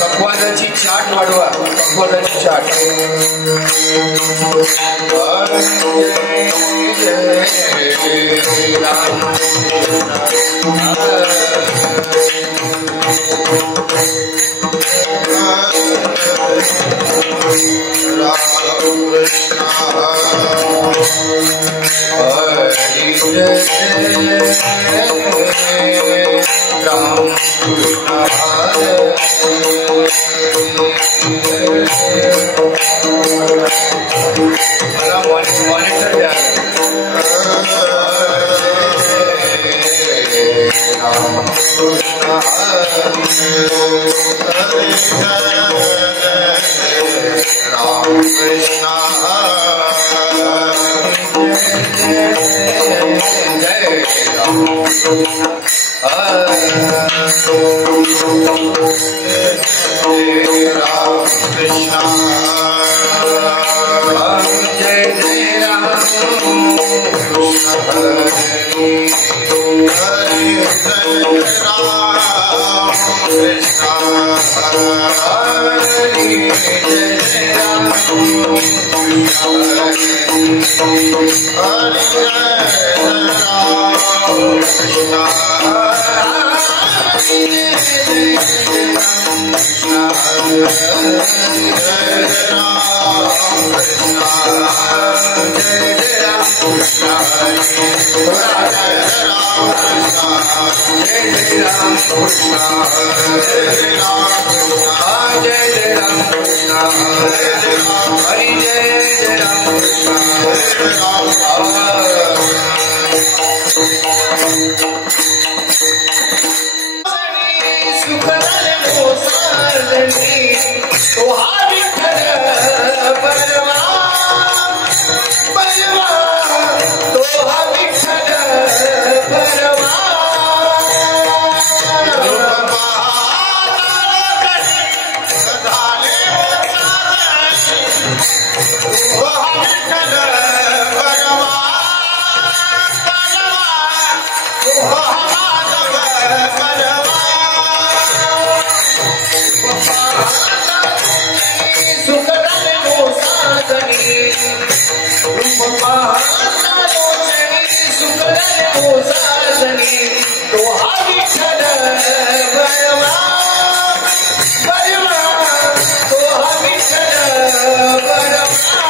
पक्वानाची चाट वाढवा, पक्वानाची चाट. मॉनिटर द्या. तुम्हारी रूप पाहता लोचनी सुखदय ओसासनी तो हा विठ्ठल बळवा बळवा तो हा विठ्ठल बळवा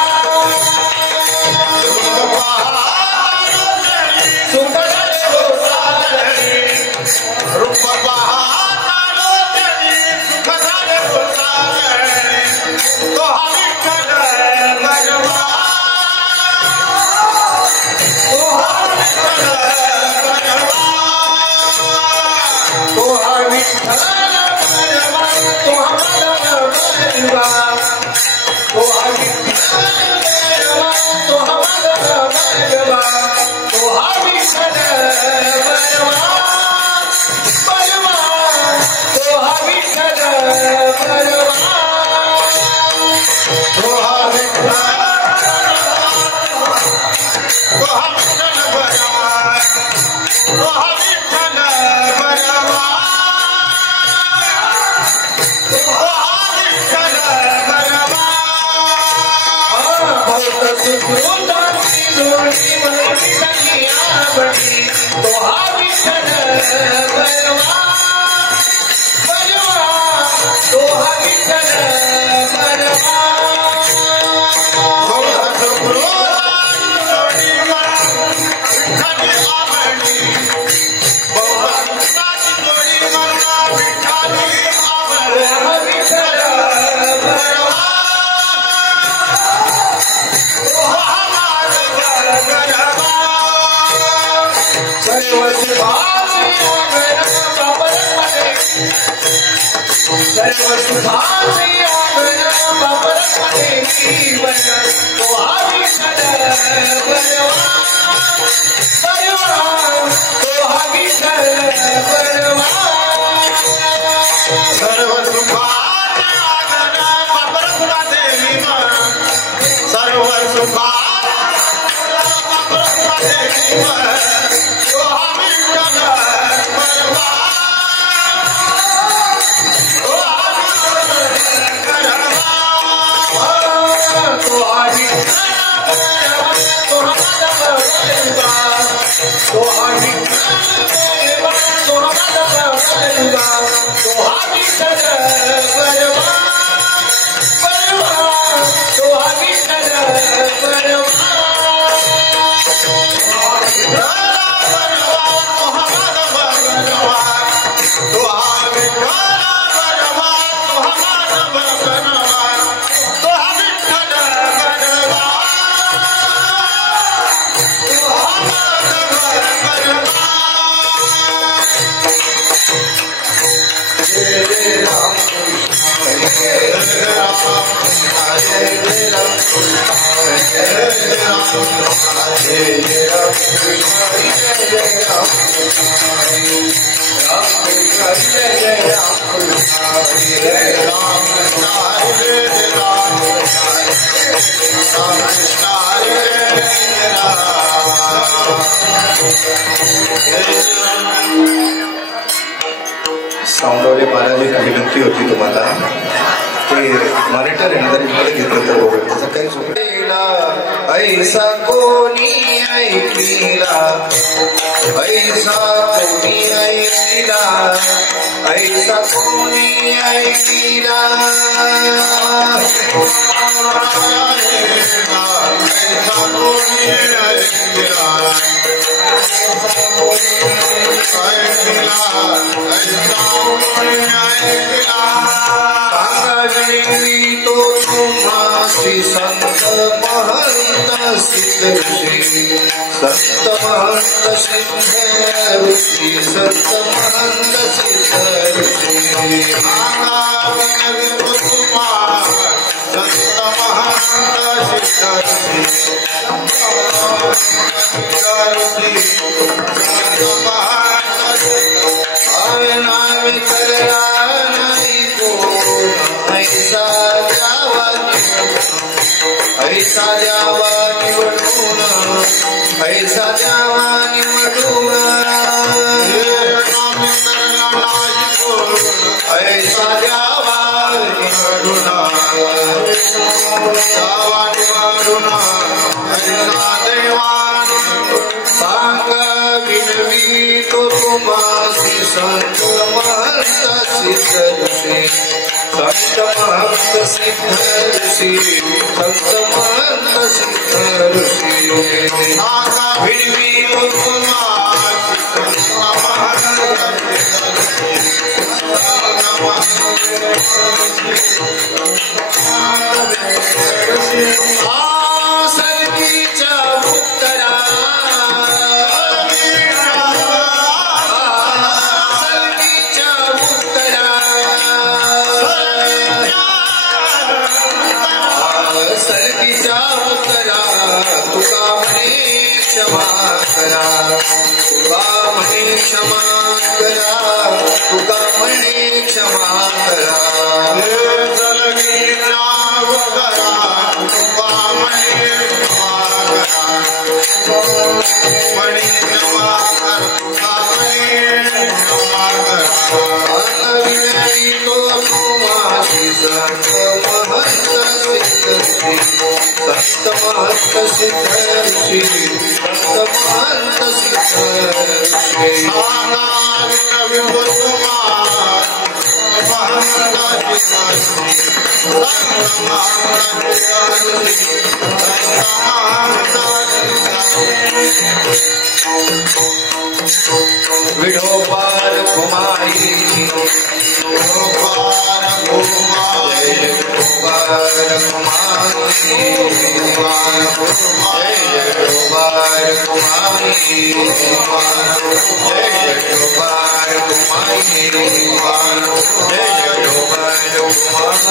सावंतवाडी महाराज एक विनंती होती तुम्हाला ते मॉनिटर मध्ये घेतलं तर बघू त्याचं काही चुकलेला ऐसा कोणी ऐकला ऐसा कोणी ऐकला ऐसा कोणी ऐकला तो तुम्हासी संत महंत सिद्ध ऋषि संत महंत सिद्ध ऋषि संत महंत सिद्ध ऋषि संत महंत सिद्ध ऐसा द्यावा निवडून ऐसा द्यावा निवडून ऐसा द्यावा निवडून विनवी तो तुम्हासी संत महंत सिद्ध ऋषि संत महंत सिद्ध ऋषि संत महंत सिद्ध ऋषि विनवी तो तुम्हासी सरकीच्या उत्तरा सरकीच्या उत्तरा सरकीच्या उत्तरा तुका म्हणे क्षमा करा तुका म्हणे क्षमा करा तुका म्हणे क्षमा करा सरकीच्या उत्तरा तुका म्हणे क्षमा करा म्हणे क्षमा कर तुका म्हणे क्षमा करा विनयी तो तुम्हासी संत महंत सिद्ध ऋषि संत महंत सिद्ध ऋषि संत महंत सिद्ध ऋषि विठोबार कुमारी विठोबार कुमारी विठोबार कुमारी विठोबार कुमारी विठोबार कुमारी विठोबार कुमारी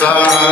Sa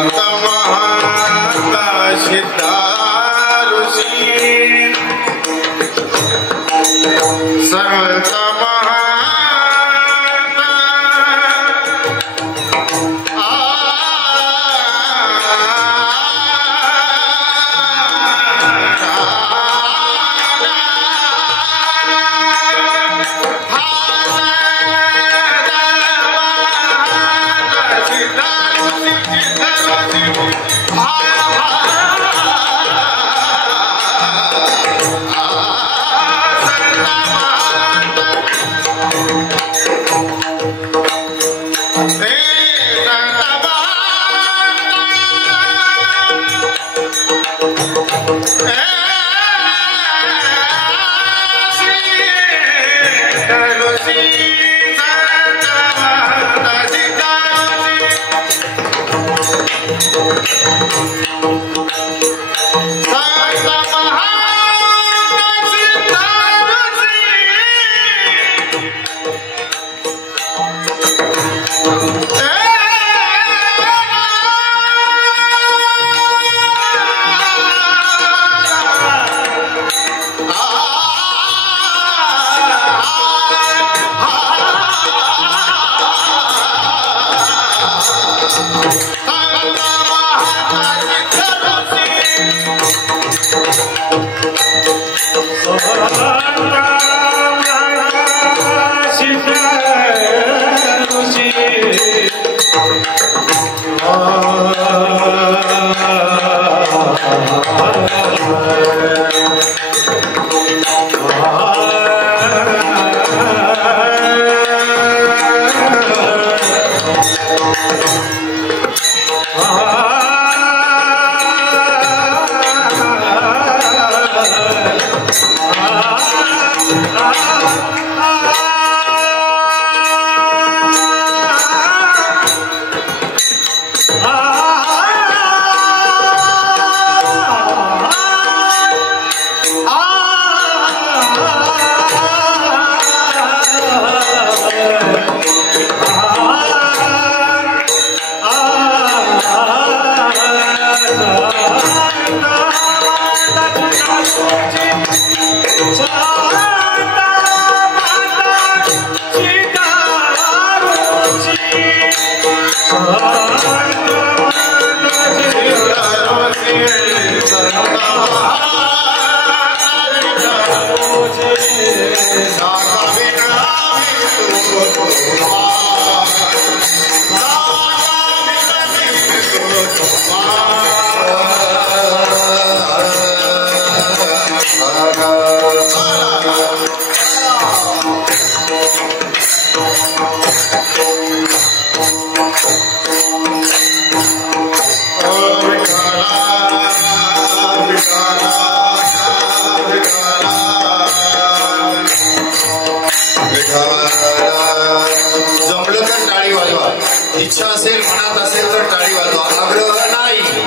इच्छा असेल मनात असेल तर टाळी वाजवा, आग्रह नाही.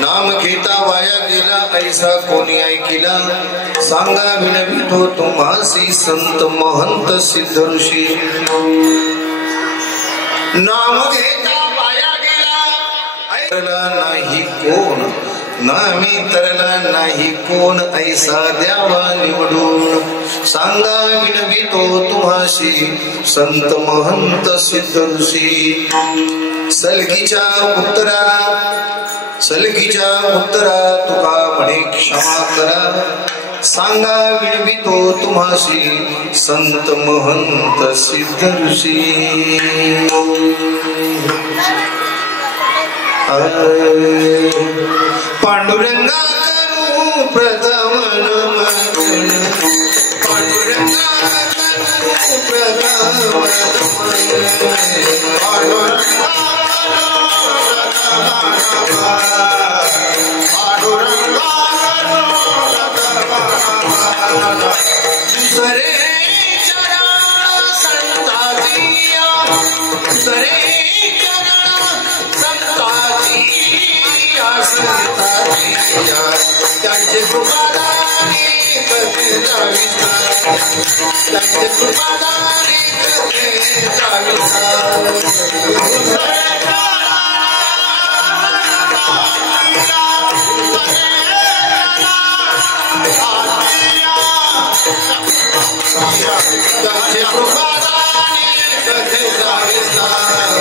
नाम घेता वाया गेला ऐसा कोणी ऐकिला सांगा विनवितो तुम्हासी संत महंत सिद्ध ऋषी. नाम घेता वाया गेला नाही कोण नामी तरला नाही कोण ऐसा द्यावा निवडून सांगा विनवितो तुम्हासी संत महंत सिद्ध ऋषी. सलगीच्या उत्तरा तुका म्हणे क्षमा करा सांगा विनवितो तुम्हासी संत महंत सिद्ध ऋषी पांडुरंगा करू प्रथम नमन पांडुरंगा करू प्रथम दुसरे चरण संताजिया दुसरे चरण संताजिया संताजिया त्यांचे कृपादानी कथेचा विस्तार त्यांचे कृपादानी कथेचा विस्तार त्यांचे कृपादानी कथेचा विस्तार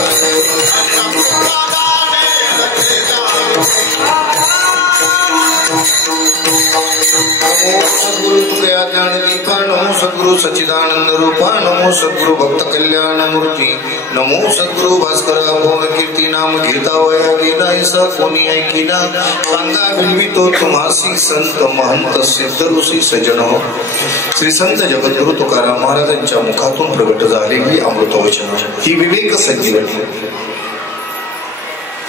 नमो सद्गुरु तुकया ज्ञान दीपा नमो सद्गुरु सच्चिदानंद रूपा नमो सद्गुरु भक्त कल्याण मूर्ती नमो सद्गुरु भास्कर भुवन कीर्ती नाम घेता वया गेला ऐसा कोणी ऐकिला सांगा विनवितो तुम्हासी संत महंत सिद्ध ऋषी सज्जन श्री संत जगद्गुरु तुकाराम महाराजांच्या मुखातून प्रगट झालेली अमृत वचन ही विवेक संजीवनी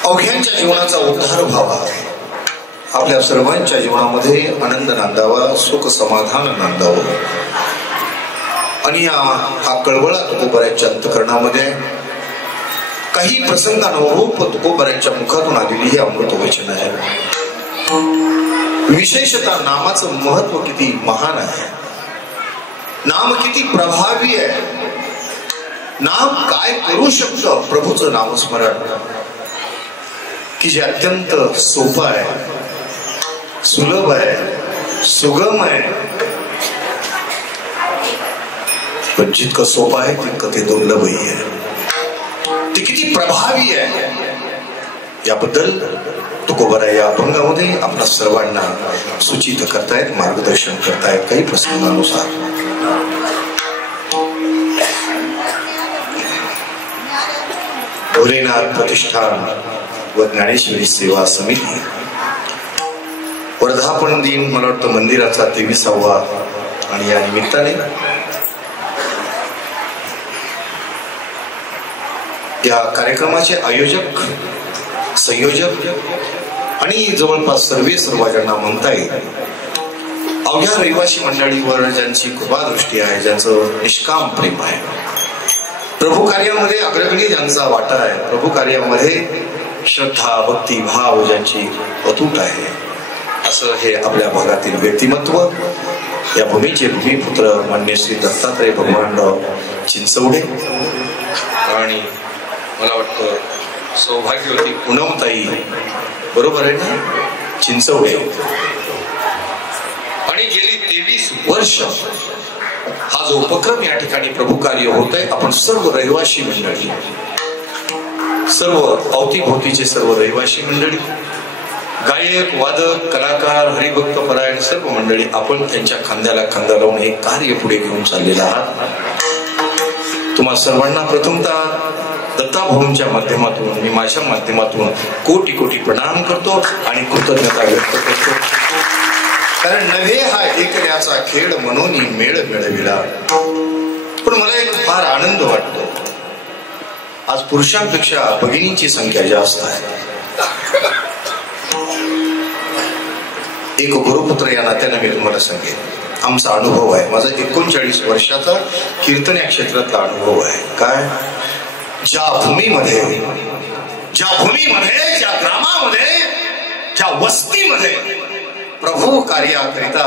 अवघ्यांच्या जीवनाचा उद्धार व्हावा आपल्या सर्वांच्या जीवनामध्ये आनंद नांदावा सुख समाधान नांदावं आणि हा कळवळा तुकोबऱ्यांच्या अंतकरणामध्ये काही प्रसंगानुरूप तुकोबऱ्यांच्या मुखातून आलेली ही अमृत वचन आहे विशेषतः नामाचं महत्व किती महान आहे नाम किती प्रभावी आहे नाम काय करू शकतं प्रभूचं नामस्मरण की जे अत्यंत सोपं आहे सुलभ आहे सुगम आहे पण जितकं सोपं आहे तितकं ते दुर्लभही आहे ते किती प्रभावी आहे याबद्दल तुकोबरा या अभंगामध्ये आपल्या सर्वांना सूचित करतायत मार्गदर्शन करतायत काही प्रसंगानुसार भोलेनाथ प्रतिष्ठान व ज्ञानेश्वरी सेवा समिती वर्धापन दिन मला वाटतं मंदिराचा 23वा आणि या निमित्ताने या कार्यक्रमाचे आयोजक संयोजक आणि जवळपास सर्व ज्यांना म्हणता येईल अवघ्या रहिवासी मंडळीवर ज्यांची कृपादृष्टी आहे ज्यांचं निष्काम प्रेम आहे प्रभू कार्यामध्ये अग्रगणी ज्यांचा वाटा आहे प्रभू कार्यामध्ये श्रद्धा भक्ती भाव ज्यांची अतूट आहे असं हे आपल्या भागातील व्यक्तिमत्व या भूमीचे भूमिपुत्र मान्य श्री दत्तात्रय भगवानराव चिंचवडे आणि मला वाटतं सौभाग्यवती पूनमताई बरोबर आहे ना चिंचवडे आणि गेली 23 वर्ष हा जो उपक्रम या ठिकाणी प्रभू कार्य होत आहे आपण सर्व रहिवासी मंडळी सर्व अवतीभोवतीचे सर्व रहिवासी मंडळी गायक वादक कलाकार हरिभक्त परायण सर्व मंडळी आपण त्यांच्या खांद्याला खांदा लावून हे कार्य पुढे घेऊन चाललेलं आहात तुम्हा सर्वांना प्रथमतः दत्ताभाऊंच्या माध्यमातून मी माझ्या माध्यमातून कोटी कोटी प्रणाम करतो आणि कृतज्ञता व्यक्त करतो कारण नव्हे हा एकल्याचा खेळ म्हणून मेळ मिळविला पण मला एक फार आनंद वाटतो आज पुरुषांपेक्षा भगिनींची संख्या जास्त आहे एक गुरुपुत्र या नात्याने मी तुम्हाला सांगेन आमचा अनुभव आहे माझा 39 वर्षाचा कीर्तन या क्षेत्रातला अनुभव आहे काय ज्या भूमीमध्ये ज्या ग्रामामध्ये ज्या वस्तीमध्ये प्रभू कार्याकरिता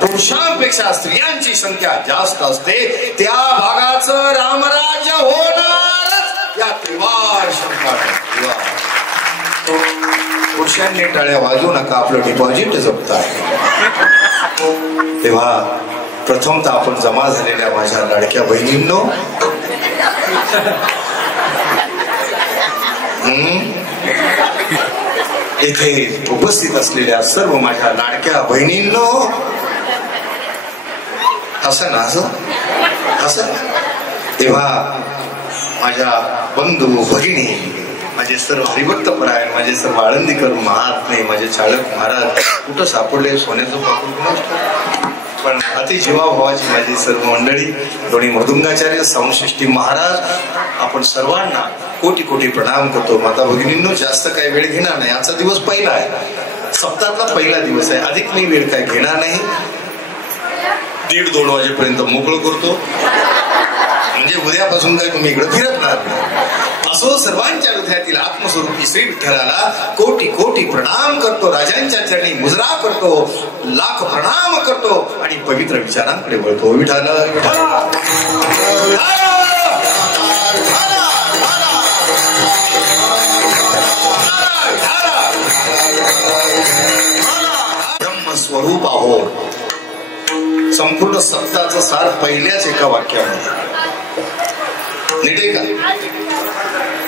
पुरुषांपेक्षा स्त्रियांची संख्या जास्त असते त्या भागाचं रामराज्य होणार या त्रिवार शंका पुरुषांनी टाळ्या वाजवू नका आपलं डिपॉझिट जप्त आहे तेव्हा प्रथमतः आपण जमा झालेल्या माझ्या लाडक्या बहिणींनो येथे उपस्थित असलेल्या सर्व माझ्या लाडक्या बहिणींनो असं ना असं तेव्हा माझ्या बंधू भगिनी, माझे सर्व हरिभक्त परायण, माझे सर्व आळंदीकर महात्मे, माझे चाळक महाराज कुठं सापडले सोन्याचं पाकून, पण अति जीवाभावाची माझी सर्व मंडळी, दोन्ही मृदुंगाचार्य, संश्रेष्ठी महाराज, आपण सर्वांना कोटी कोटी प्रणाम करतो. माता भगिनींनो, जास्त काही वेळ घेणार नाही. आजचा दिवस पहिला आहे, सप्ताहातला पहिला दिवस आहे. अधिक मी वेळ काय घेणार नाही. 1:30-2 वाजेपर्यंत मोकळं करतो, म्हणजे उद्यापासून काय तुम्ही इकडे फिरत नाही. असो, सर्वांच्या हृदयातील आत्मस्वरूपी श्री विठ्ठलाला कोटी कोटी प्रणाम करतो, राजांच्या चरणी मुजरा करतो, लाख प्रणाम करतो आणि पवित्र विचारांकडे वळतो. विठ्ठल ब्रह्मस्वरूप आहोत. संपूर्ण सत्ताचं सार पहिल्याच एका वाक्यामध्ये. नीट आहे का?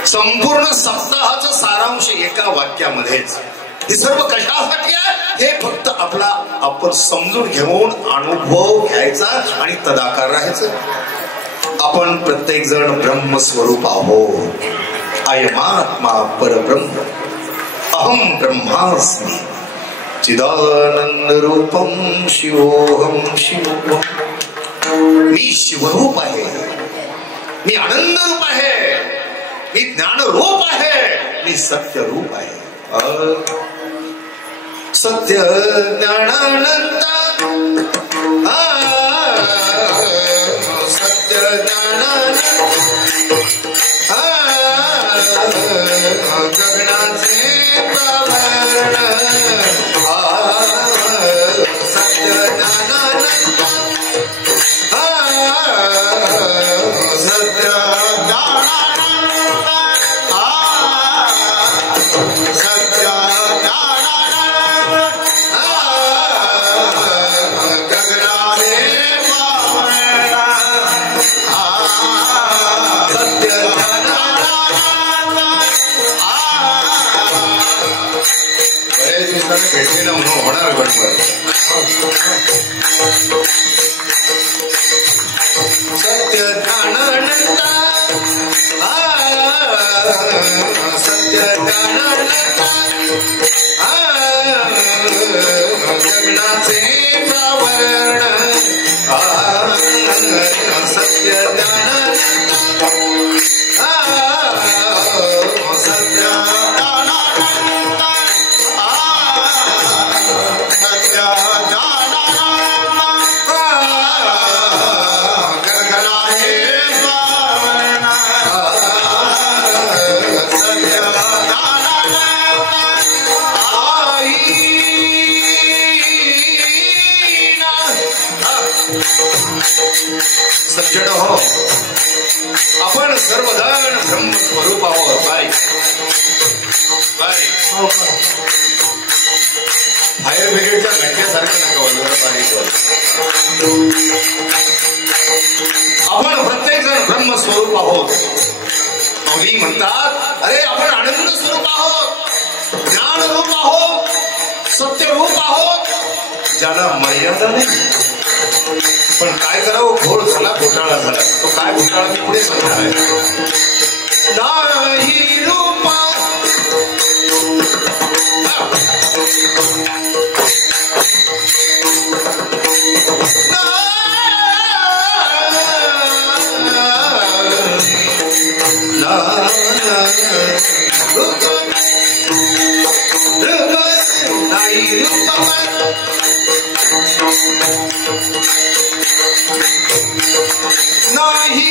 संपूर्ण सप्ताहाचा सारांश एका वाक्यामध्येच. हे सर्व कशासाठी आहे? हे फक्त आपण समजून घेऊन अनुभव घ्यायचा आणि तदाकार राहायचं. आपण प्रत्येक जण ब्रह्मस्वरूप आहोत. अयमात्मा परब्रह्म अहम ब्रह्मास्मि चिदानंद रूपम शिवोहम शिवोहम. मी शिवरूप आहे, मी आनंद रूप आहे, मी ज्ञान रूप आहे, मी सत्य रूप आहे. सत्य ज्ञानानंद सत्य ज्ञानानंद गगनाचे प्रवर्ण सत्य ज्ञानानंद सत्य भेटले ना म्हणून होणार गडबड. सत्य ज्ञानानंद सत्य ज्ञानानंद गगनाचे प्रवर्ण सत्य ज्ञानानंद सत्य सज्जन हो, आपण सर्वजण ब्रह्मस्वरूप आहोत. फायर ब्रिगेडच्या घटनेसारखं नका आपण प्रत्येक जण ब्रह्मस्वरूप आहोत. मौली म्हणतात, अरे आपण आनंद स्वरूप आहोत, ज्ञान रूप आहोत, सत्य रूप आहोत, ज्याला मर्यादा नाही. पण काय करावं, घोळ झाला, घोटाळा झाला. तो काय घोटाळा मी पुढे सांगणार आहे. नाही रूपा नाही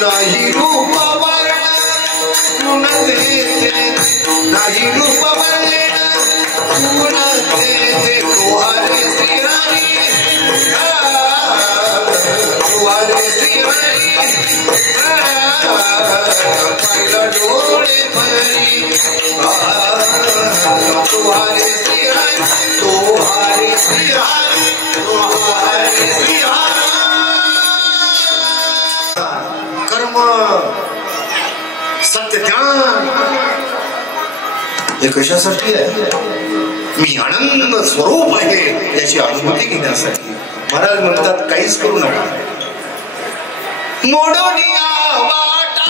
नाही रूप वर्ण गुण देते, नाही रूप वर्ण गुण देते. तुहारे श्री हरी, तुहारे श्री हरी, पहिला डोळे भरी, तुहारे श्री हरी, तुहारे श्री हरी, तुहारे श्री हरी. सत्य ज्ञान हे कशासाठी आहे? मी आनंद स्वरूप आहे याची अनुभूती घेण्यासाठी. महाराज म्हणतात काहीच करू नका. मोडोनिया वाटा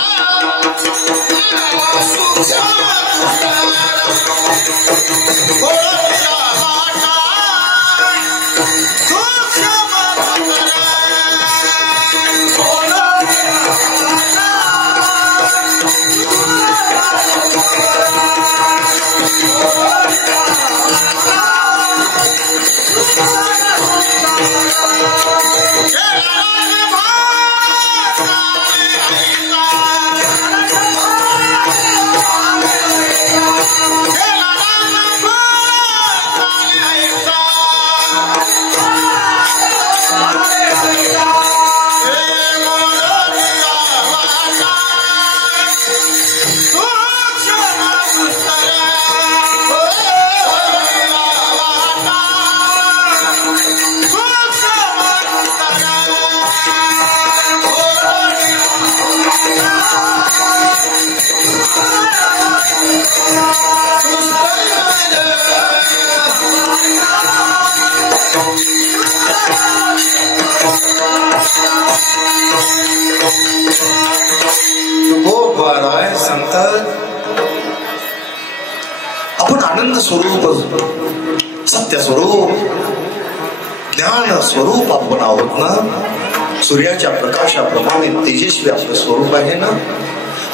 सांगतात आपण आनंद स्वरूप सत्य स्वरूप ज्ञान स्वरूप आपण आहोत ना. सूर्याच्या प्रकाशाप्रमाणे तेजस्वी आपलं स्वरूप आहे ना.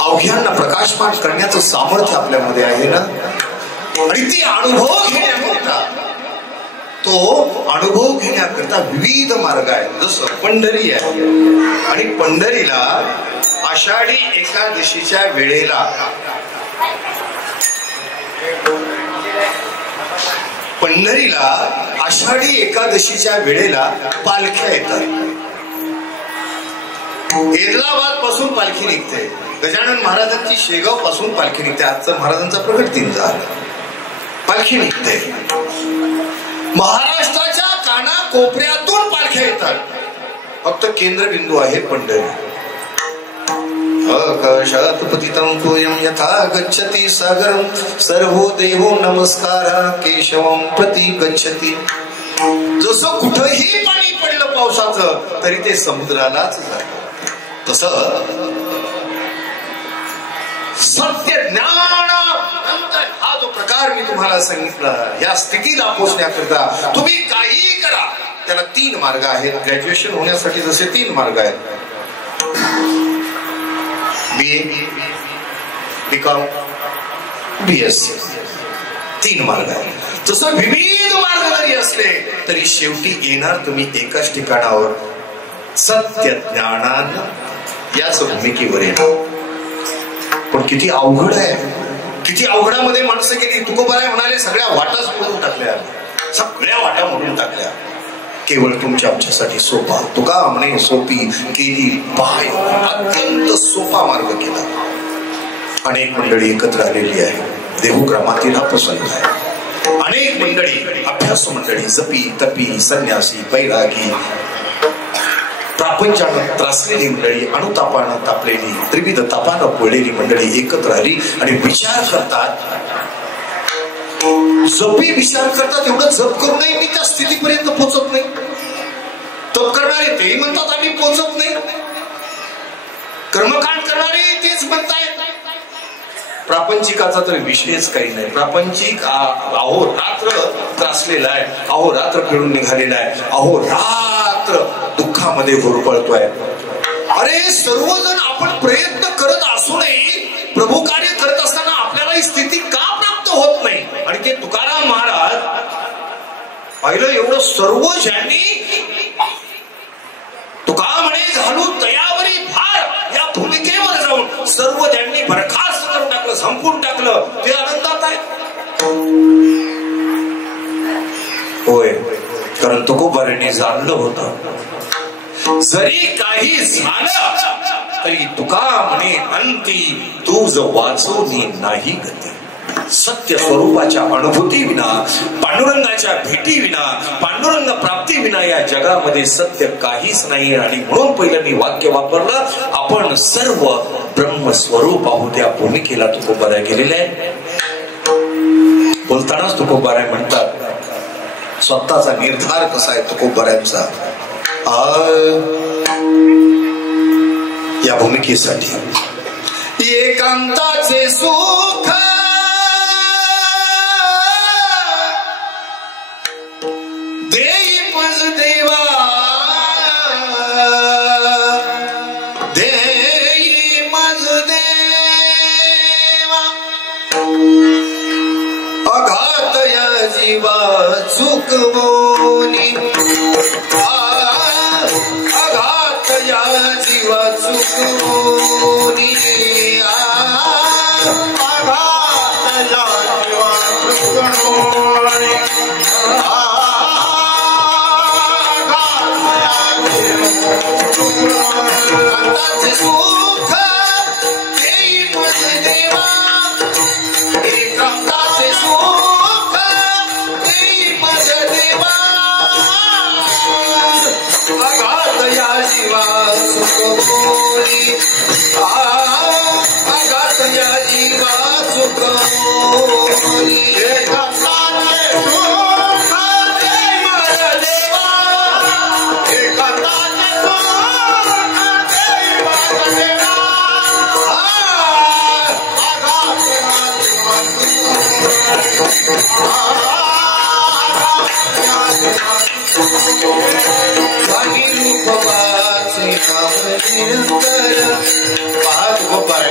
अवघ्यांना प्रकाशमान करण्याचं सामर्थ्य आपल्यामध्ये आहे ना. आणि ती अनुभव घेण्याकरता तो अनुभव घेण्याकरता विविध मार्ग आहेत. जसं पंढरी आहे आणि पंढरीला आषाढी एकादशीच्या वेळेला पंढरीला आषाढी एकादशीच्या वेळेला पालख्या येतात. हैदराबाद पासून पालखी निघते. गजानन महाराजांची शेगाव पासून पालखी निघते. आजचा महाराजांचा प्रकट दिन झाला. पालखी निघते. महाराष्ट्राच्या कानाकोपऱ्यातून पालख्या येतात. फक्त केंद्रबिंदू आहे पंढरी. आकाशात पतितं तोयं यथा गच्छति सागरं सर्वो देवो नमस्कार केशवं प्रति गच्छति. जसं कुठेही पाणी पडलं पावसाचं तरी ते समुद्रालाच जातं. तसं सत्य ज्ञान हा जो प्रकार मी तुम्हाला सांगितला या स्थितीला पोहोचण्याकरता तुम्ही काही करा. त्याला 3 मार्ग आहेत. ग्रॅज्युएशन होण्यासाठी जसे 3 मार्ग आहेत. BA, BCom, BSc 3 मार्ग आहेत. तसं विविध मार्ग जरी असले तरी शेवटी येणार तुम्ही एकाच ठिकाणावर सत्य ज्ञानान याच भूमिकेवर येणार. पण किती अवघड आहे. किती अवघडामध्ये माणसं गेली. तुकोबाराय म्हणाले सगळ्या वाटाच मोडून टाकल्या. सगळ्या वाटा मोडून टाकल्या. केवळ तुमच्या आमच्यासाठी सोपा. तुका म्हणे सोपी केली पाय. अत्यंत सोपा मार्ग केला. अनेक मंडळी एकत्र आलेली आहे. देहूग्रामातील हा प्रसंग आहे. अनेक मंडळी अभ्यास मंडळी जपी तपी संन्यासी बैरागी प्रापंचानं त्रासलेली मंडळी अनुतापानं तापलेली त्रिविध तापानं पोळलेली मंडळी एकत्र आली आणि विचार करतात. जपी विचार करतात एवढं जप करूनही मी त्या स्थितीपर्यंत पोहोचत नाही. तप करणारे तेही म्हणतात आम्ही पोहोचत नाही. कर्मकांड करणारे तेच म्हणतायत. प्रापंचिकाचा तर विषयच काही नाही. प्रापंचिक अहोरात्र त्रासलेला आहे. अहोरात्र फिरून निघालेला आहे. अहोरात्र दुःखामध्ये होरपळतोय. अरे सर्वजण आपण प्रयत्न करत असूनही प्रभू कार्य करत असताना आपल्याला ही स्थिती का प्राप्त होत नाही. आणि ते तुकाराम महाराज पाहिलं एवढं सर्व ज्यांनी तुका म्हणे घालू तयावरी भार या भूमिकेवर जाऊन सर्व ज्यांनी बरखास्त करून टाकलं संपून टाकलं ते आनंदात आहे. होय कारण तुकोबारांनी जाणलं होतं जरी काही झालं तरी तुका म्हणे अंती तुझ वाचवणी नाही गती. सत्य स्वरूपाच्या अनुभूती विना पांडुरंगाच्या भेटी विना पांडुरंग प्राप्ती विना या जगामध्ये सत्य काहीच नाही. आणि म्हणून पहिलं मी वाक्य वापरलं आपण सर्व ब्रह्मस्वरूप आहोत या भूमिकेला तुकोबाराय गेलेले आहे. बोलतानाच तुकोबाराय म्हणतात स्वतःचा निर्धार कसा आहे तुकोबारायांचा या भूमिकेसाठी. एकांताचे सुख देई मज देवा देई मज देवा अघात या जीवा चुकवोनी अघात या जीवा चुकवोनी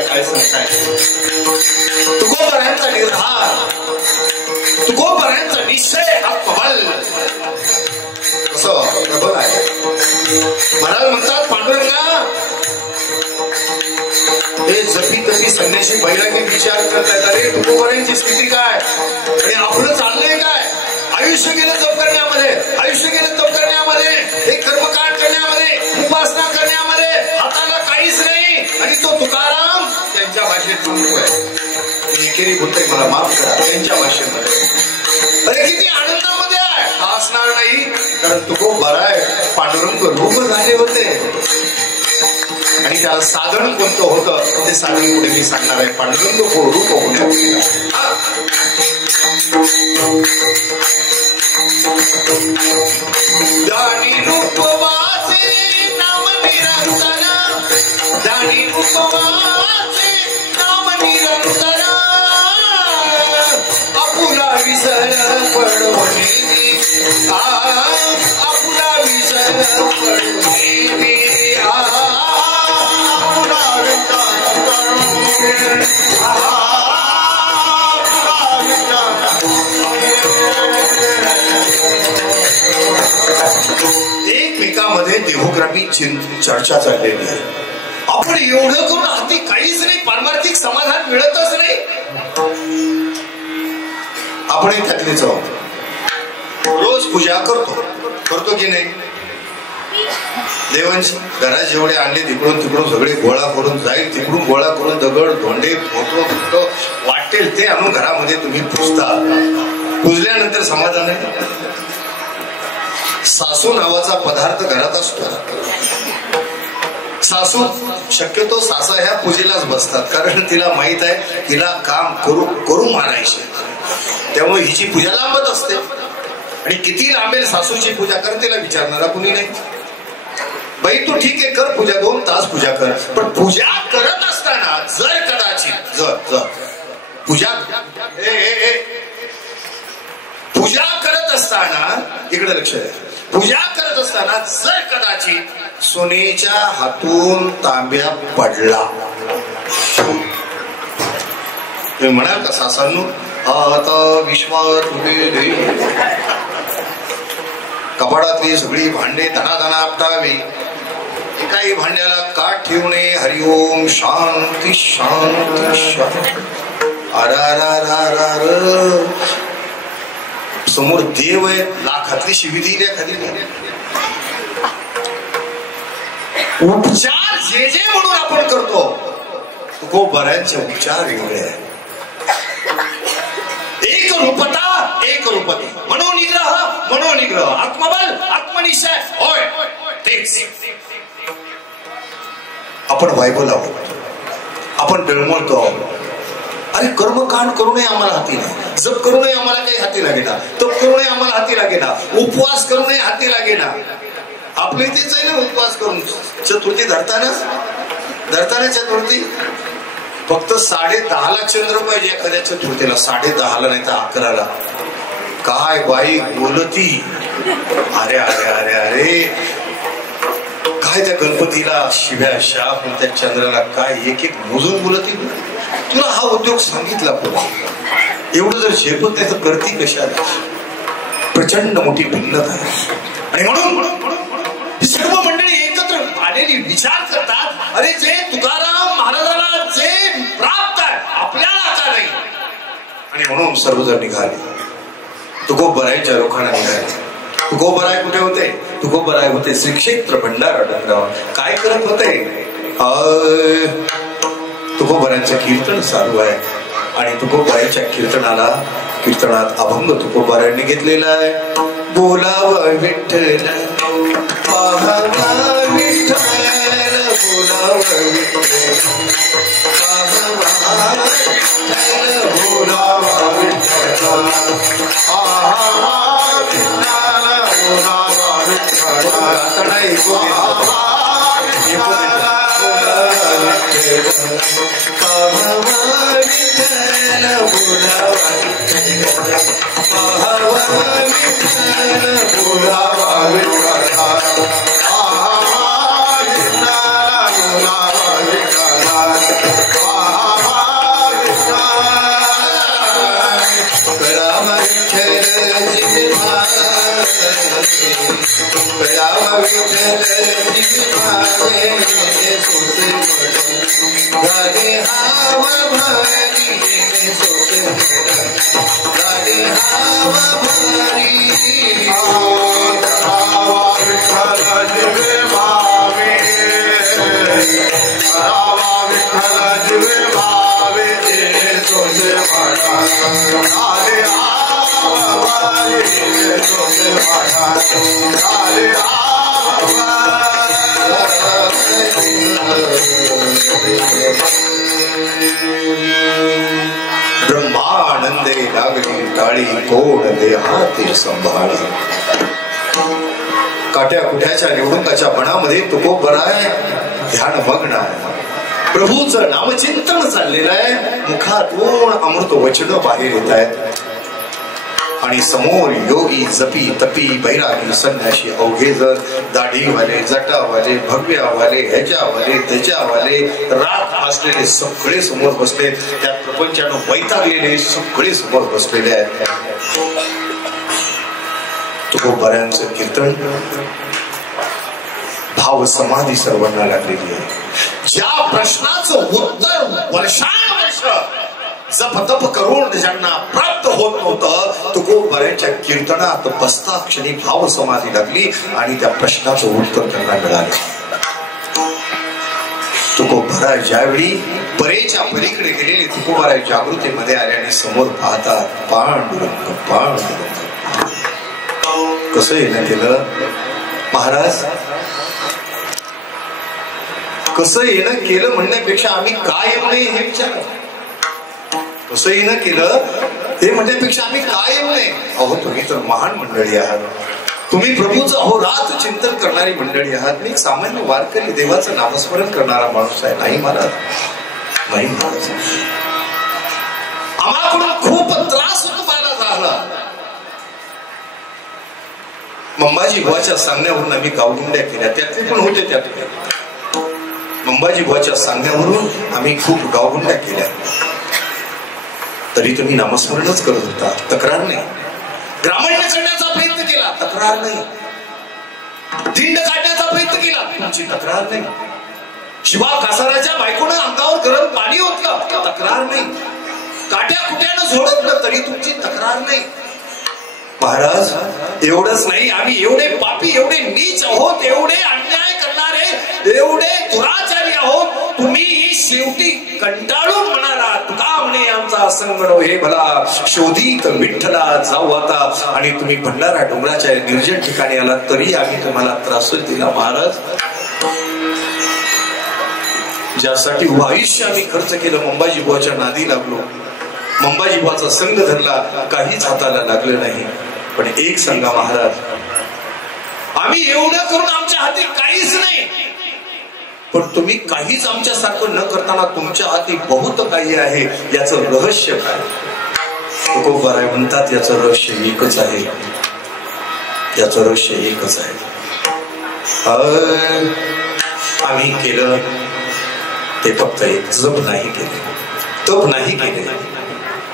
काय सांगताय तुकोबारायांचा निर्धार तुकोबारायांचा निश्चय हा प्रबल कसं प्रबल आहे. महाराज म्हणतात पांडुरंगा हे जपी तपी संन्यासी बैरागी विचार करतायत अरे तुकोबारायांची स्थिती काय आणि आपलं चाललंय काय. आयुष्य गेलं जप करण्यामध्ये आयुष्य गेलं जप करण्यामध्ये हे कर्मकांड करण्यामध्ये उपासना करण्यामध्ये हाताला काहीच नाही आणि तो तुकाराम त्यांच्या भाषेत सांगतोय एकेरी बोलतोय मला माफ करा त्यांच्या भाषेमध्ये. अरे किती आनंदामध्ये आहे का असणार नाही कारण तुकोबाराय पांडुरंग रूप झाले होते आणि त्याला साधन कोणतं होतं ते साधन पुढे मी सांगणार आहे. पांडुरंग रूप होण्यात दानी रूपवाचे नाम निरंतर दानी रूपवाचे नाम निरंतर आपुला विसर पडवणे आपुला विसर पडवणे आपुला एकमेकांमध्ये देहोग्रामी चर्चा चाललेली आहे. आपण एवढं करून हाती काहीच नाही पारमार्थिक समाधान मिळतच नाही. आपण त्यातले जाऊ रोज पूजा करतो की नाही. देवांची घरात जेवढे आणले तिकडून सगळे गोळा करून जाईल तिकडून गोळा करून दगड धोंडे फोटो वाटेल ते आणून घरामध्ये तुम्ही पुजता. पुजल्यानंतर समाधान आहे. सासू नावाचा पदार्थ घरात असतो. सासू शक्यतो सासा ह्या पूजेलाच बसतात कारण तिला माहित आहे तिला काम करू मारायचे त्यामुळे हिची पूजा लांबत असते आणि किती लांबेल सासूची पूजा कर तिला विचारणारा कुणी नाही. बाई तू ठीक आहे कर पूजा 2 तास पूजा कर पण पूजा करत असताना जर कदाचित जर पूजा पूजा करत असताना इकडे लक्ष द्या. पूजा करत असताना जर कदाचित सोनेच्या हातून तांब्या पडला तुम्ही म्हणाल का सासांनो आता विश्वात कपाडातली सगळी भांडे दणादणा आपटावी एकाही भांड्याला काठ ठेवणे हरिओम शांती शांती शांती समोर देव आहे लाखातली शिवी दिली खाली उपचार जे म्हणून आपण करतो तुकोबारायांचे उपचार वेगळे आहे. एक रूपती मनोनिग्रह आत्मबल आत्मनिश्चय होय तेच आपण बायबल आहोत. आपण डळमळतो आहोत. अरे कर्मकांड करू नये आम्हाला हाती नाही, जप करू नये आम्हाला काही हाती लागेना, तप करू नये आम्हाला हाती लागेना, उपवास करू नये हाती लागेना. आपले तेच आहे ना, उपवास करून चतुर्थी धरताना चतुर्थी फक्त 10:30ला चंद्र पाहिजे एखाद्या चतुर्थीला, 10:30ला नाही तर 11ला. काय बाई बोलती, अरे अरे अरे अरे काय त्या गणपतीला शिव्या शाप, त्या चंद्राला काय एक एक मोजून बोलती. तुला हा उद्योग सांगितला कोणी? एवढं जर झेपत नाही तर करती कशाला? प्रचंड मोठी भिन्नता आहे. आणि म्हणून सर्व मंडळी एकत्र आलेली विचार करतात, अरे जे तुकाराम महाराजांना जे प्राप्त आहे आपल्याला आता नाही. आणि म्हणून सर्वजण निघाले. तुकोबरायच्या रोखाना निघाले. तुकोबराय कुठे होते? तुकोबराय होते श्री क्षेत्र भंडारा डोंगरावर. काय करत होते? तुकोबरायांचं कीर्तन चालू आहे. आणि तुकोबरायांच्या कीर्तनात अभंग तुकोबरायांनी घेतलेला आहे. बोलावा विठ्ठल पाहावा विठ्ठल, बोलावा विठ्ठल पाहावा विठ्ठल, बोलावा विठ्ठल पाहावा विठ्ठल, बोलावा विठ्ठल. आता नाही ब्रह्मानंदे लागली टाळी, कोण दे हाती सांभाळी. काट्या कुठ्याच्या निवडणुकाच्या मनामध्ये तुकोबराय ध्यान मग्न आहे. प्रभूचं नामचिंतन चाललेलं आहे. मुखातून अमृत वचन बाहेर येत आहेत. आणि समोर योगी जपी तपी बैरागी संन्याशी अवघे जर दाढीवाले, जटावाले, भगव्यावाले, ह्याच्यावाले त्याच्यावाले रात असलेले सगळे समोर बसले. त्यात प्रपंचानं वैतागलेले सगळे समोर बसलेले आहेत. तुकोबरायांचं कीर्तन भाव समाधी सर्वांना लागलेली आहे. ज्या प्रश्नाचं उत्तर वर्षानुवर्ष जप तप करून ज्यांना प्राप्त होत नव्हतं, तुकोबरायांच्या कीर्तनात बसता क्षणी भाव समाधी लागली आणि त्या प्रश्नाचं उत्तर त्यांना मिळालं. तुकोबराय ज्यावेळी परेच्या पलीकडे गेलेले तुकोबराय जागृतीमध्ये आले आणि समोर पाहतात पांडुरंग पांडुरंग. कसं येणं केलं महाराज? कसं येणं केलं म्हणण्यापेक्षा आम्ही काय येऊ नये हे विचार. कसं येणं केलं हे म्हणण्यापेक्षा आम्ही काय येऊ नये. अहो तुम्ही तर महान मंडळी आहात. तुम्ही प्रभूचं अहोरात्र चिंतन करणारी मंडळी आहात. मी सामान्य वारकरी देवाचं नामस्मरण करणारा माणूस आहे. नाही महाराज, नाही महाराज, आम्हाकडून खूप त्रास तुम्हाला झाला. मंबाजी बुवाच्या सांगण्यावरून आम्ही गावगुंड्या केल्या. त्यातले पण होते. त्यात मंबाजी बुवाच्या सांगण्यावरून आम्ही खूप गावगुंड्या केल्या. तरी तुम्ही नामस्मरणच करत होता. तक्रार नाही. ग्रामण्य करण्याचा प्रयत्न केला, तक्रार नाही. दिंड काढण्याचा प्रयत्न केला, तुमची तक्रार नाही. शिवा कासाराच्या बायकोनं अंगावर गरम पाणी ओतलं, तक्रार नाही. काट्या कुट्यानं झोडपलं तरी तुमची तक्रार नाही. महाराज एवढंच नाही, आम्ही एवढे पापी, एवढे नीच आहोत, एवढे अन्याय करणारे, एवढे दुराचारी आहोत. तुम्ही शेवटी कंटाळून म्हणाला, तुका म्हणे आमचा संगणो हे भला शोधित विठ्ठला जाऊ आता. आणि तुम्ही भंडारा डोंगराच्या निर्जन ठिकाणी आला तरी आम्ही तुम्हाला त्रास दिला. महाराज ज्यासाठी आयुष्य आम्ही खर्च केलं, मंबाजी बुवाच्या नादी लागलो, मंबाजी बुवाचा संघ धरला, काहीच हाताला लागलं नाही. पण एक सांगा महाराज, आम्ही एवढं करून आमच्या हाती काहीच नाही, पण तुम्ही काहीच आमच्यासारखं न करताना तुमच्या हाती बहुत काही आहे. याचं रहस्य काय? तुकोबाराय म्हणतात याचं रहस्य एकच आहे, याचं रहस्य एकच आहे. आम्ही केलं ते फक्त एक जप नाही केले, तप नाही केले,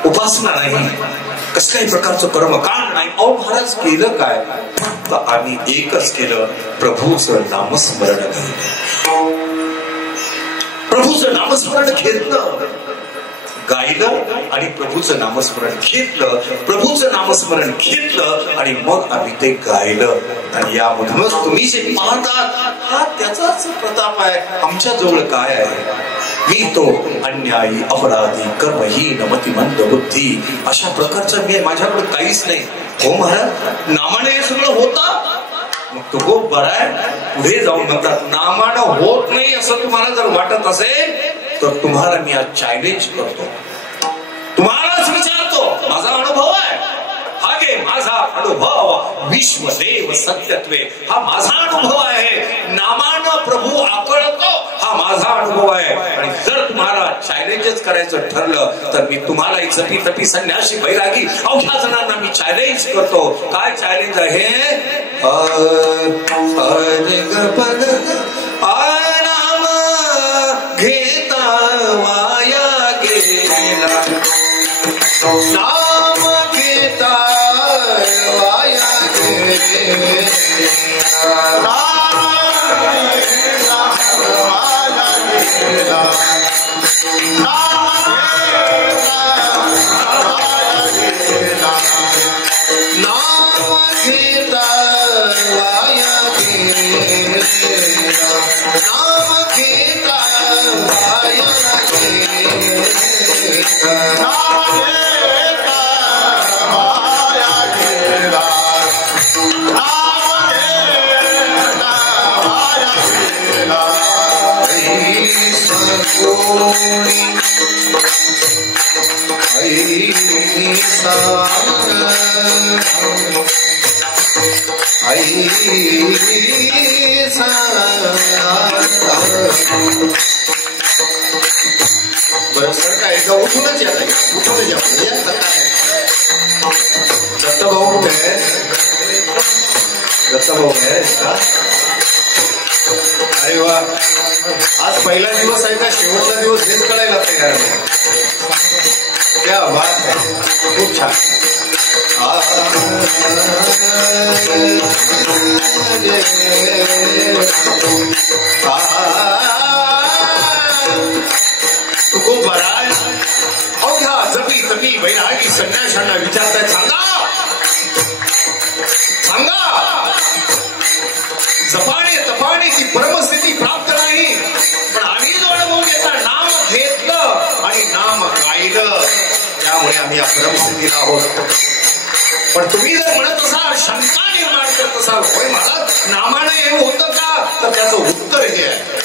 उपासना नाही, कसल्याही प्रकारचं कर्मकांड नाही. अहो महाराज केलं काय? फक्त आम्ही एकच केलं, प्रभूचं नामस्मरण केलं. प्रभूचं नामस्मरण घेतलं, गायलं आणि प्रभूचं नामस्मरण घेतलं, प्रभूचं नामस्मरण घेतलं आणि मग आम्ही ते गायलं. आणि यामधूनच तुम्ही जे पाहतात हा त्याचाच प्रताप आहे. आमच्या जवळ काय आहे? मी तो अन्यायी, अपराधी, कर्महीन, मतिमंद बुद्धी, अशा प्रकारचं मी, माझ्याकडे काहीच नाही. हो महाराज, नामाने हे सगळं होतं. मग तो गो बराय पुढे जाऊन म्हणतात, नामानं होत नाही असं तुम्हाला जर वाटत असेल तर तुम्हाला मी आज चॅलेंज करतो, तुम्हालाच विचारतो. माझा अनुभव आहे हा, घे माझा अनुभव. विश्वदेव सत्यत्वे हा माझा अनुभव आहे. नामानं प्रभू आकळतो हा माझा अनुभव आहे. आणि जर तुम्हाला चॅलेंजच करायचं ठरलं तर मी तुम्हाला जपी तपी संन्यासी बैरागी अवघ्या जणांना मी चॅलेंज करतो. काय चॅलेंज आहे? नाम घेता वाया गेला, नाम घेता वाया गेला, बरं सर काय का उठूनच या, उठूनच या. दत्ताभाऊ कुठे आहे? दत्ताभाऊ आहे का? अरे वा, आज पहिला दिवस आहे का शेवटचा दिवस हेच कळायला तयार आहे. क्या बात आहे, खूप छान. तुको बराय अवघ्या जपी तपी बैरागी संन्याशांना विचारताय, सांगा सांगा, जपाने तपानेची परमस्थिती प्राप्त नाही, पण आम्ही जो अनुभव घेतला, नाम घेतलं आणि नाम गायलं, त्यामुळे आम्ही या परमस्थितीला आहोत. पण तुम्ही जर म्हणत असाल, शंका निर्माण करत असाल, होय मला नामाने हे होतं का, तर त्याचं उत्तर हे आहे.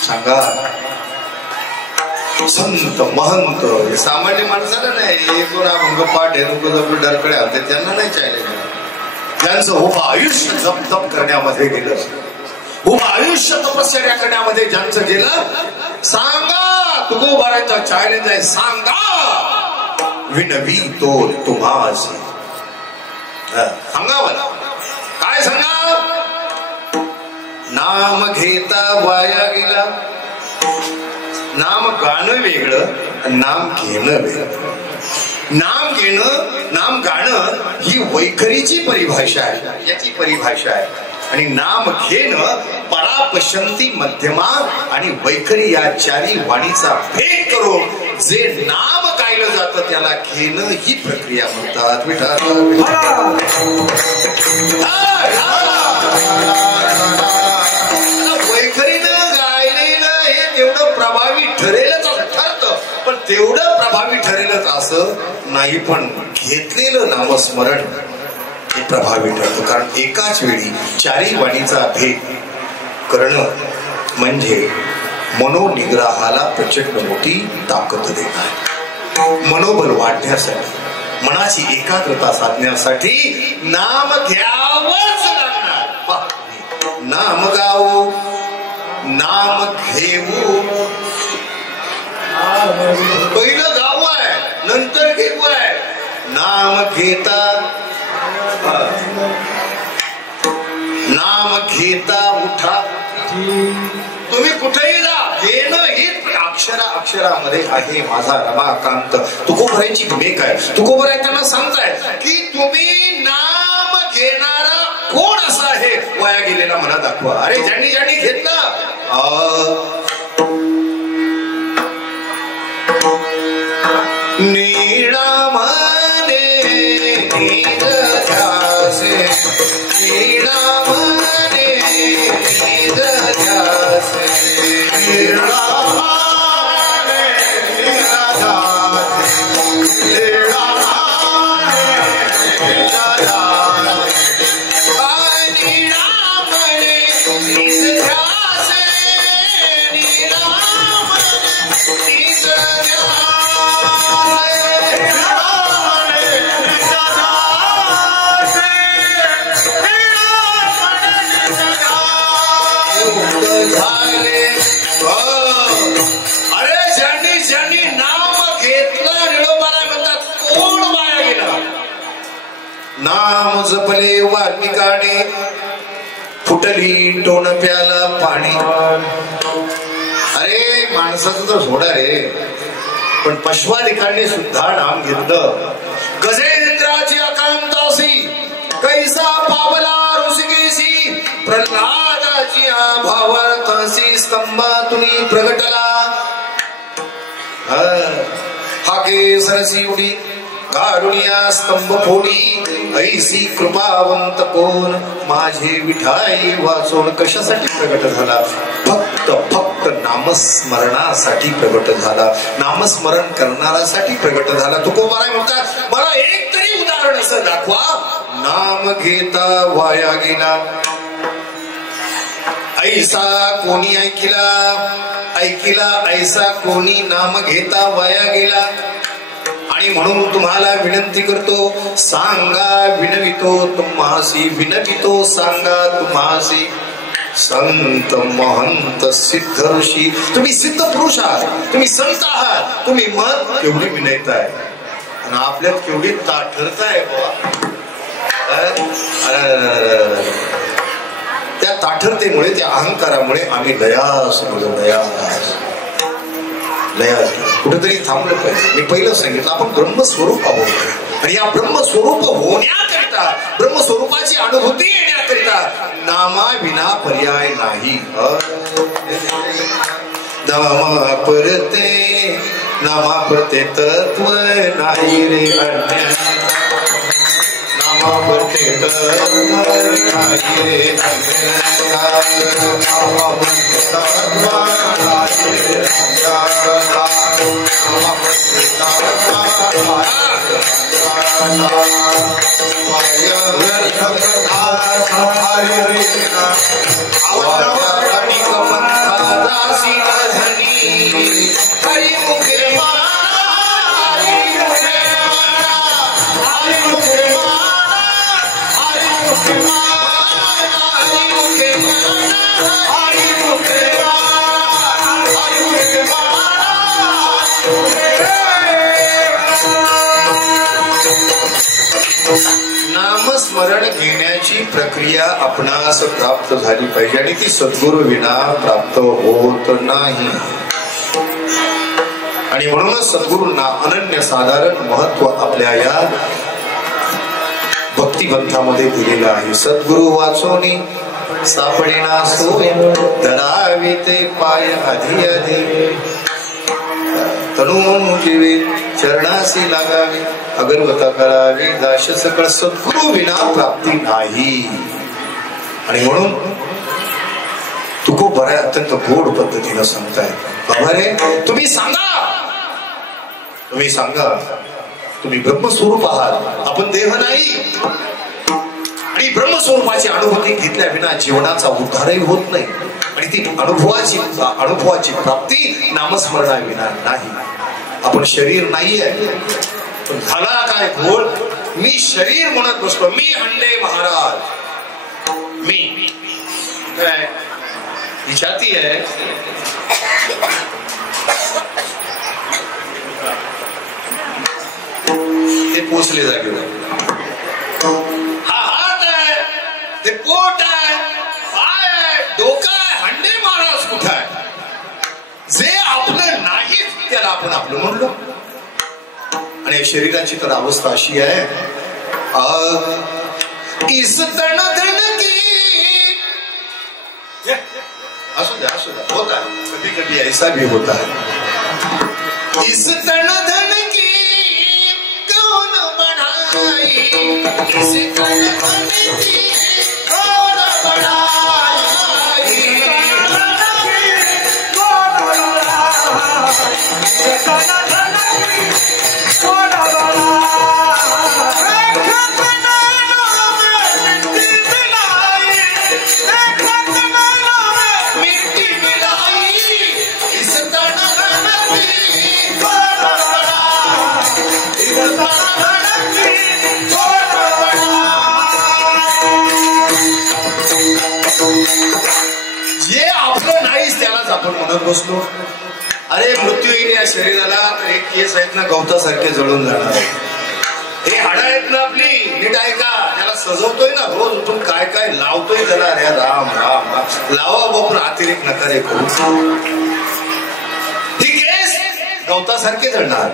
सांगा संत महंत सामान्य माणसाला नाही, कोण अभंग पाठ डरकडे होते त्यांना नाही चालले. त्यांचं उभं आयुष्य जप तप करण्यामध्ये गेलं, उभं आयुष्य तपश्चर्या करण्यामध्ये ज्यांचं गेलं, सांगा तुकोबाराचा चॅलेंज आहे. सांगा विनवी तो तुम्हासी. सांगा मला काय सांगा. नाम घेता वाया गेला. नाम गाणं वेगळं, नाम घेणं वेगळं. नाम घेणं नाम गाणं ही वैखरीची परिभाषा आहे, याची परिभाषा आहे. आणि नाम घेणं परापशंती मध्यमा आणि वैखरी या चारी वाणीचा भेद करून जे नाम गायलं जातं त्याला घेणं ही प्रक्रिया म्हणतात. वैखरीनं गायलेलं हे तेवढं प्रभावी ठरेलच ठरतं, पण तेवढं प्रभावी ठरेलच असं नाही, पण घेतलेलं नामस्मरण हे प्रभावी ठरतं. कारण एकाच वेळी चारी वाणीचा भेद करणं म्हणजे मनोनिग्रहाला प्रचंड मोठी ताकद देणार. मनोबल वाढण्यासाठी, मनाची एकाग्रता साधण्यासाठी नाम घ्यावंच लागणार. नाम गावो, नाम घेऊ. पहिलं गाव आहे, नंतर घेऊ आहे. नाम घेता, नाम घेता उठा. तुम्ही कुठेही जा, घेणं ही अक्षरामध्ये आहे. माझा रमाकांत तुकोबराची भूमिका आहे. तुकोबराय त्यांना सांगताय की तुम्ही नाम घेणारा कोण असा आहे वाया गेलेला मला दाखवा. अरे ज्यांनी ज्यांनी घेतलं, नीळा म्हणे नीर ध्यासे, नीळा म्हणे नीर ध्यासे, नीळा म्हणे नीर ध्यासे, नीळा म्हणे नीर ध्यासे, नीळा म्हणे नीर ध्यासे, नीळा म्हणे नीर ध्यासे. अरे ज्यांनी ज्यांनी नाम घेतलं निळोबाला म्हणतात कोण वाया गेला. नाम जपले वाल्मिकाने, फुटली टोणप्याला पाणी. अरे माणसाचं तर सोडा रे, पण पशवादिकांनी सुद्धा नाम घेतलं. गजेंद्राची आकांतासी कैसा पावला ऋषिकेशी, प्रल्हादाची भावार्थासी स्तंभातून प्रगटला. हा केसरसी उडी काढुनिया स्तंभ फोडी, ऐसी कृपावंत कोण माझे विठाई वाचून. कशासाठी प्रगट झाला? फक्त फक्त नामस्मरणासाठी प्रगट झाला, नामस्मरण करणाऱ्यासाठी प्रगट झाला. तुकोबाराय म्हणतात मला एक तरी उदाहरण असं दाखवा, नाम घेता वाया गेला. ऐसा कोणी ऐकिला ऐसा कोणी नाम घेता वाया गेला. आणि म्हणून तुम्हाला विनंती करतो, सांगा विनवितो तुम्हासी, विनवितो सांगा तुम्हासी. संत महंत सिद्ध ऋषी, तुम्ही सिद्ध पुरुष आहात, तुम्ही संत आहात, तुम्ही मत केवढी विनयताय आणि आपल्यात केवढी ताठरताय. त्या ताठरतेमुळे, त्या अहंकारामुळे आम्ही लयास कुठेतरी थांबलं पाहिजे. मी पहिलं सांगितलं आपण ब्रह्मस्वरूप आहोत. आणि या ब्रह्मस्वरूप होण्याकरिता, ब्रह्मस्वरूपाची अनुभूती येण्याकरिता नामाविना पर्याय नाही. नामाप्रते तत्व नाही रे अन्य, नामाप्रते तत्व नाही रे अन्य, नामाप्रते तत्व नाही रे नामस्मरण घेण्याची प्रक्रिया आपणास प्राप्त झाली पाहिजे आणि ती सद्गुरु विना प्राप्त होत नाही. आणि म्हणूनच सद्गुरूंना अनन्य साधारण महत्व आपल्या या भक्तिपंथामध्ये दिलेलं आहे. सद्गुरु वाचोनी सापडेना सोय, धरावे ते पाय आधी आधी, तनु जीवे चरणासी लागावे, अगरवता करावी दाश सकळ, सद्गुरु विना प्राप्ती नाही. आणि म्हणून तुकोबराय अत्यंत गोड पद्धतीनं सांगताय. बाबा रे, तुम्ही सांगा, तुम्ही सांगा, तुम्ही ब्रह्मस्वरूप आहात, आपण देह नाही. आणि ब्रह्मस्वरूपाची अनुभूती घेतल्या विना जीवनाचा उद्धारही होत नाही. आणि ती अनुभवाची प्राप्ती नामस्मरणाविना नाही. आपण शरीर नाहीये, पण झाला काय घोळ, मी शरीर म्हणत बसलो. मी हंडे महाराज, मी काय ही छाती आहे, ते पोचले जागेवर. हा हात आहे, ते पोट आहे, पाय आहे, डोकं आहे, हंडे महाराज कुठे आहे? जे आपलं नाही त्याला आपण आपलं म्हणलो. आणि शरीराची तर अवस्था अशी आहे, इस तन धन की, असू द्या होता है, कभी कभी ऐसा भी होता है. इस तन धन की कौन बढ़ाई, इस तन धन की कौन बढ़ाई, जे आपलं नाहीच त्यालाच आपण म्हणत बसलो. अरे मृत्यू येईल या शरीराला तर एक केस आहेत ना गवतासारखे जळून जाणार. हे हाडं आहेत ना आपली, नीट आहे का, त्याला सजवतोय ना रोज उठून, काय काय लावतोय त्याला. अरे राम राम लावा बापून अतिरेक नकारे करू. ही केस गवतासारखे जळणार,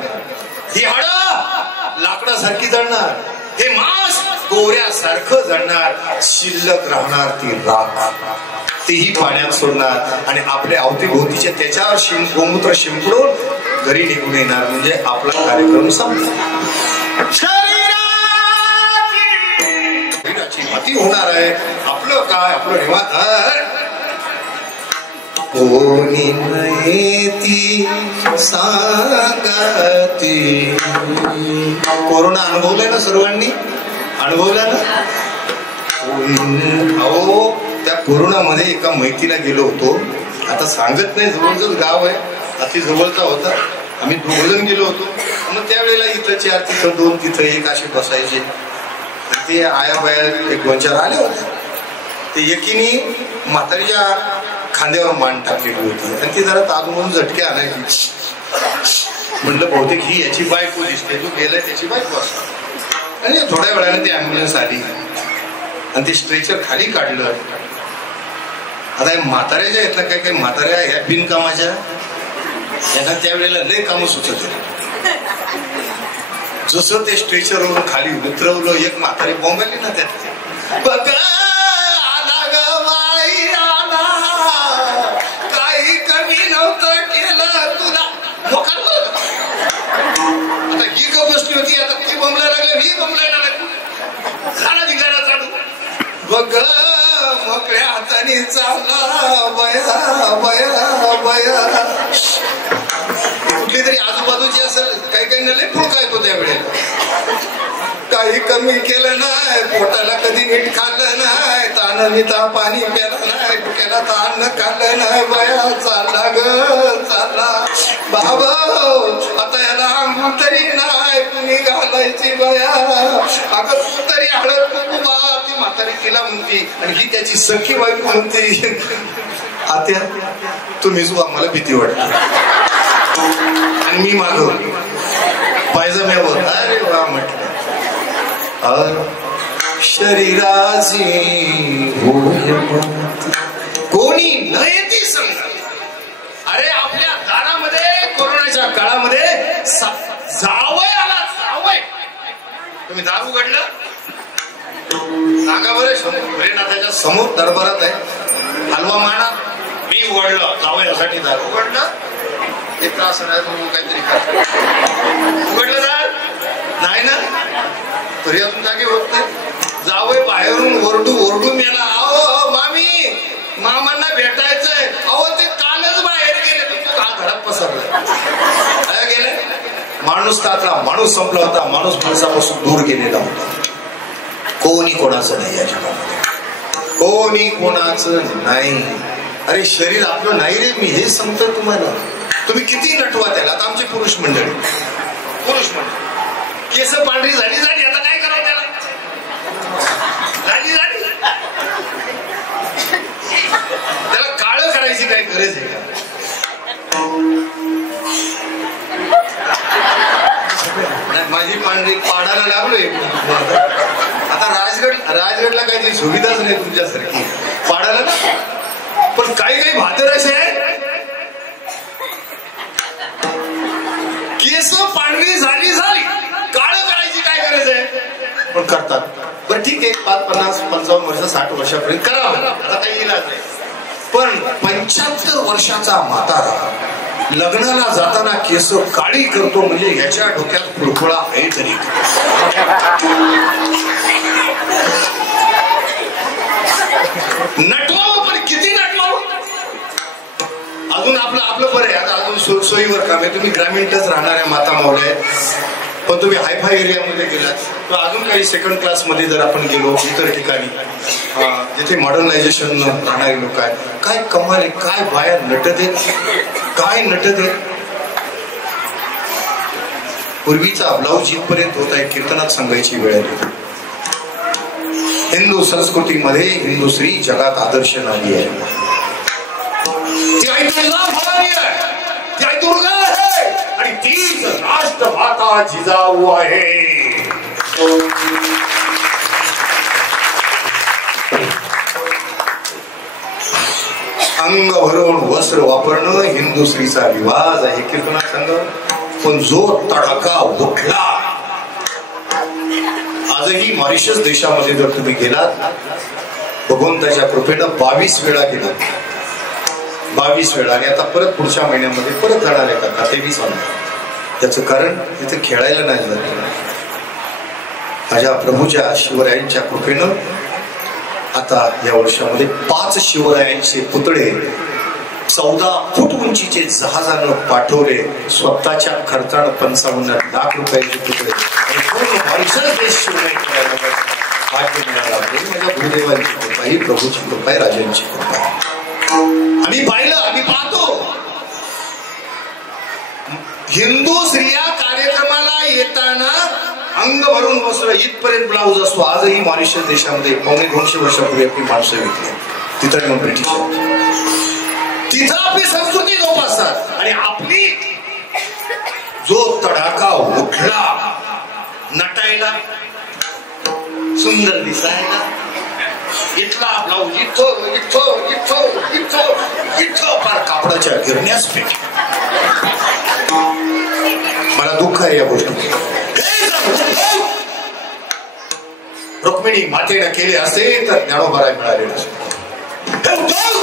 ही हाडं लाकडासारखी जळणार, हे मांस गोऱ्यासारखं जळणार, शिल्लक राहणार ती राख, तीही पाण्यात सोडणार. आणि आपल्या अवतीभोवतीच्या त्याच्यावर गोमूत्र शिंपडून घरी निघून येणार. म्हणजे आपला कार्यक्रम संपला. शरीराची मती होणार आहे. आपलं काय, आपलं निवांत कोणी नयेती सांगती. कोरोना अनुभवलाय ना सर्वांनी, अनुभवला ना. अहो त्या कोरोनामध्ये एका मैतीला गेलो होतो. आता सांगत नाही, जवळजवळ गाव आहे, अति जवळचा होता. आम्ही दोघजण गेलो होतो. मग त्यावेळेला इथं 4 तिथं 2 तिथं 1 असे बसायचे. ते आया बाया 1-2-4 आले होते. ते एकीने म्हातारीच्या खांद्यावर मान टाकलेली होती आणि ती जरा ताग म्हणून झटके आणायची. म्हणलं बहुतेक ही याची बायको दिसते, तू गेलाय त्याची बायको असतो. आणि थोड्या वेळाने ती ॲम्ब्युलन्स आली आणि ते स्ट्रेचर खाली काढलं. आता म्हाताऱ्याच्या येतला काय काय म्हाताऱ्या ह्या बिनकामाच्या यांना त्यावेळेला लय कामं सुचत होती. जसं ते स्ट्रेचरवरून खाली उतरवलं, एक म्हातारी बोंबली ना त्यात, बघ आला ग बाई आला, काही कमी नव्हतं केलं तुला. आता ही ग बसली होती, आता ती बोंबलायला लागली, ही बोंबलायला लागली, झाला दिगायला चालू. बघ मोकळ्या हाताने चालला बया बया बया. कुठली तरी आजूबाजूची असेल, काही नले पुळका येतो त्यावेळेला. काही कमी केलं नाही, पोटाला कधी नीट खाल्लं नाही, तानाने पाणी प्याला नाही, डोक्याला ताण खाल्लं नाही, बया चालला ग चालला. बाबा आता याला अंघोळ तरी नाही तुम्ही घालायची बया. अगं तू तरी हळद नको बा, ती म्हातारी तिला म्हणती आणि ही त्याची सखी बायको म्हणते, आत्या तुम्हीच वा मला भीती वाटते. आणि मी मागव पायजम्यावर, अरे वा म्हटलं शरीराची कोणी न येती संग. अरे आपल्या दारामध्ये कोरोनाच्या काळामध्ये जावय आला, जावय. तुम्ही दार उघडलं सांगा बरं, भोलेनाथाच्या समोर दरबारात आहे, हलवा माना, मी उघडलं जावयासाठी दार उघडलं, ते त्रास नाही काहीतरी उघडलं दार नाही ना, तरी अजून जागे होत नाही. जावय बाहेरून ओरडू ओरडू मेला, अहो मामी मामांना भेटायचंय. अहो ते कालच बाहेर गेले, तू हा घरात पसरला. काय गेले? माणूस तातला, माणूस संपला होता, माणूस माणसापासून दूर गेलेला होता. कोणी कोणाचं नाही या जगामध्ये, कोणी कोणाचं नाही. अरे शरीर आपलं नाही रे, मी हे सांगतोय तुम्हाला. तुम्ही किती नटवा त्याला. आता आमचे पुरुष मंडळी केस पांढरी झाली आता काय करावं त्याला, झाली त्याला काळं करायची काय गरज आहे का? माझी पांढरी पाडायला लागलोय. आता राजगडला काहीतरी सुविधाच नाही तुमच्यासारखी पाडायला. पण काही भातर असे आहे, केस पांढरी झाली काळं करायची काय गरज आहे, पण करतात. बरं ठीक आहे, 50, 55 वर्ष 60 वर्षापर्यंत करावं, आता काही इलाज नाही. पण 75 वर्षाचा म्हातारा लग्नाला जाताना केस काळी करतो म्हणजे याच्या डोक्यात फुळफुळा आहे तरी. नटवावं, पण किती नटवावं. अजून आपलं बरं आहे, आता अजून सोयीवर काम आहे. तुम्ही ग्रामीणच राहणाऱ्या माता मावल्या आहेत, पण तुम्ही हायफाय एरियामध्ये गेलात तर अजून काही सेकंड क्लास मध्ये जर आपण गेलो इतर ठिकाणी जिथे मॉडर्नायझेशन राहणारे लोक आहेत, काय कमाल आहे, काय बाया नटत आहेत, काय नटत आहेत. पूर्वीचा ब्लाऊज इथपर्यंत होत आहे, कीर्तनात सांगायची वेळ आहे. हिंदू संस्कृतीमध्ये हिंदू स्त्री जगात आदर्श नाही आहे. ती आई दुर्गा भवानी आहे, ती आई दुर्गा आहे आणि तीच राष्ट्रमाता जिजाऊ आहे. अंग भरून वस्त्र वापरणं हिंदू स्त्रीचा रिवाज आहे, कीर्तनात सांगा. पण जो तडाखा उठला, आजही मॉरिशस देशामध्ये जर तुम्ही गेलात, भगवंताच्या कृपेनं 22 वेळा गेलात, 22 वेळा, आणि आता परत पुढच्या महिन्यामध्ये परत जाणार आहे का 23 वाजता. त्याचं कारण तिथे खेळायला नाही जात. माझ्या प्रभूच्या शिवरायांच्या कृपेनं आता या वर्षामध्ये 5 शिवरायांचे पुतळे 14 फूट उंचीचे जहाजानं पाठवले. स्वतःच्या खर्चानं 55 लाख रुपयाचे पुतळे भाग्य मिळाला. माझ्या गुरुदेवांची कृपा ही, प्रभूची कृपा आहे, राजांची कृपा आहे. आम्ही पाहिलं, आम्ही पाहतो हिंदू स्त्रिया कार्यक्रमाला येताना अंग भरून वस्त्र, इथपर्यंत ब्लाऊज असतो. आजही मॉरिशस देशामध्ये 250 वर्षापूर्वी आपली माणसं विकली तिथं येऊन ब्रिटिश तिथं आपली संस्कृती जोपासतात. आणि आपली जो तडाखा उठला नटायला, सुंदर दिसायला, इथला ब्लाऊज इथं इथं इथं इथं इथं फार कापडाच्या गिरण्यास पेट. मला दुःख आहे या गोष्टी. रुक्मिणी मातेनं केले असते तर ज्ञानोबाराय मिळाले नसते. हे उद्धव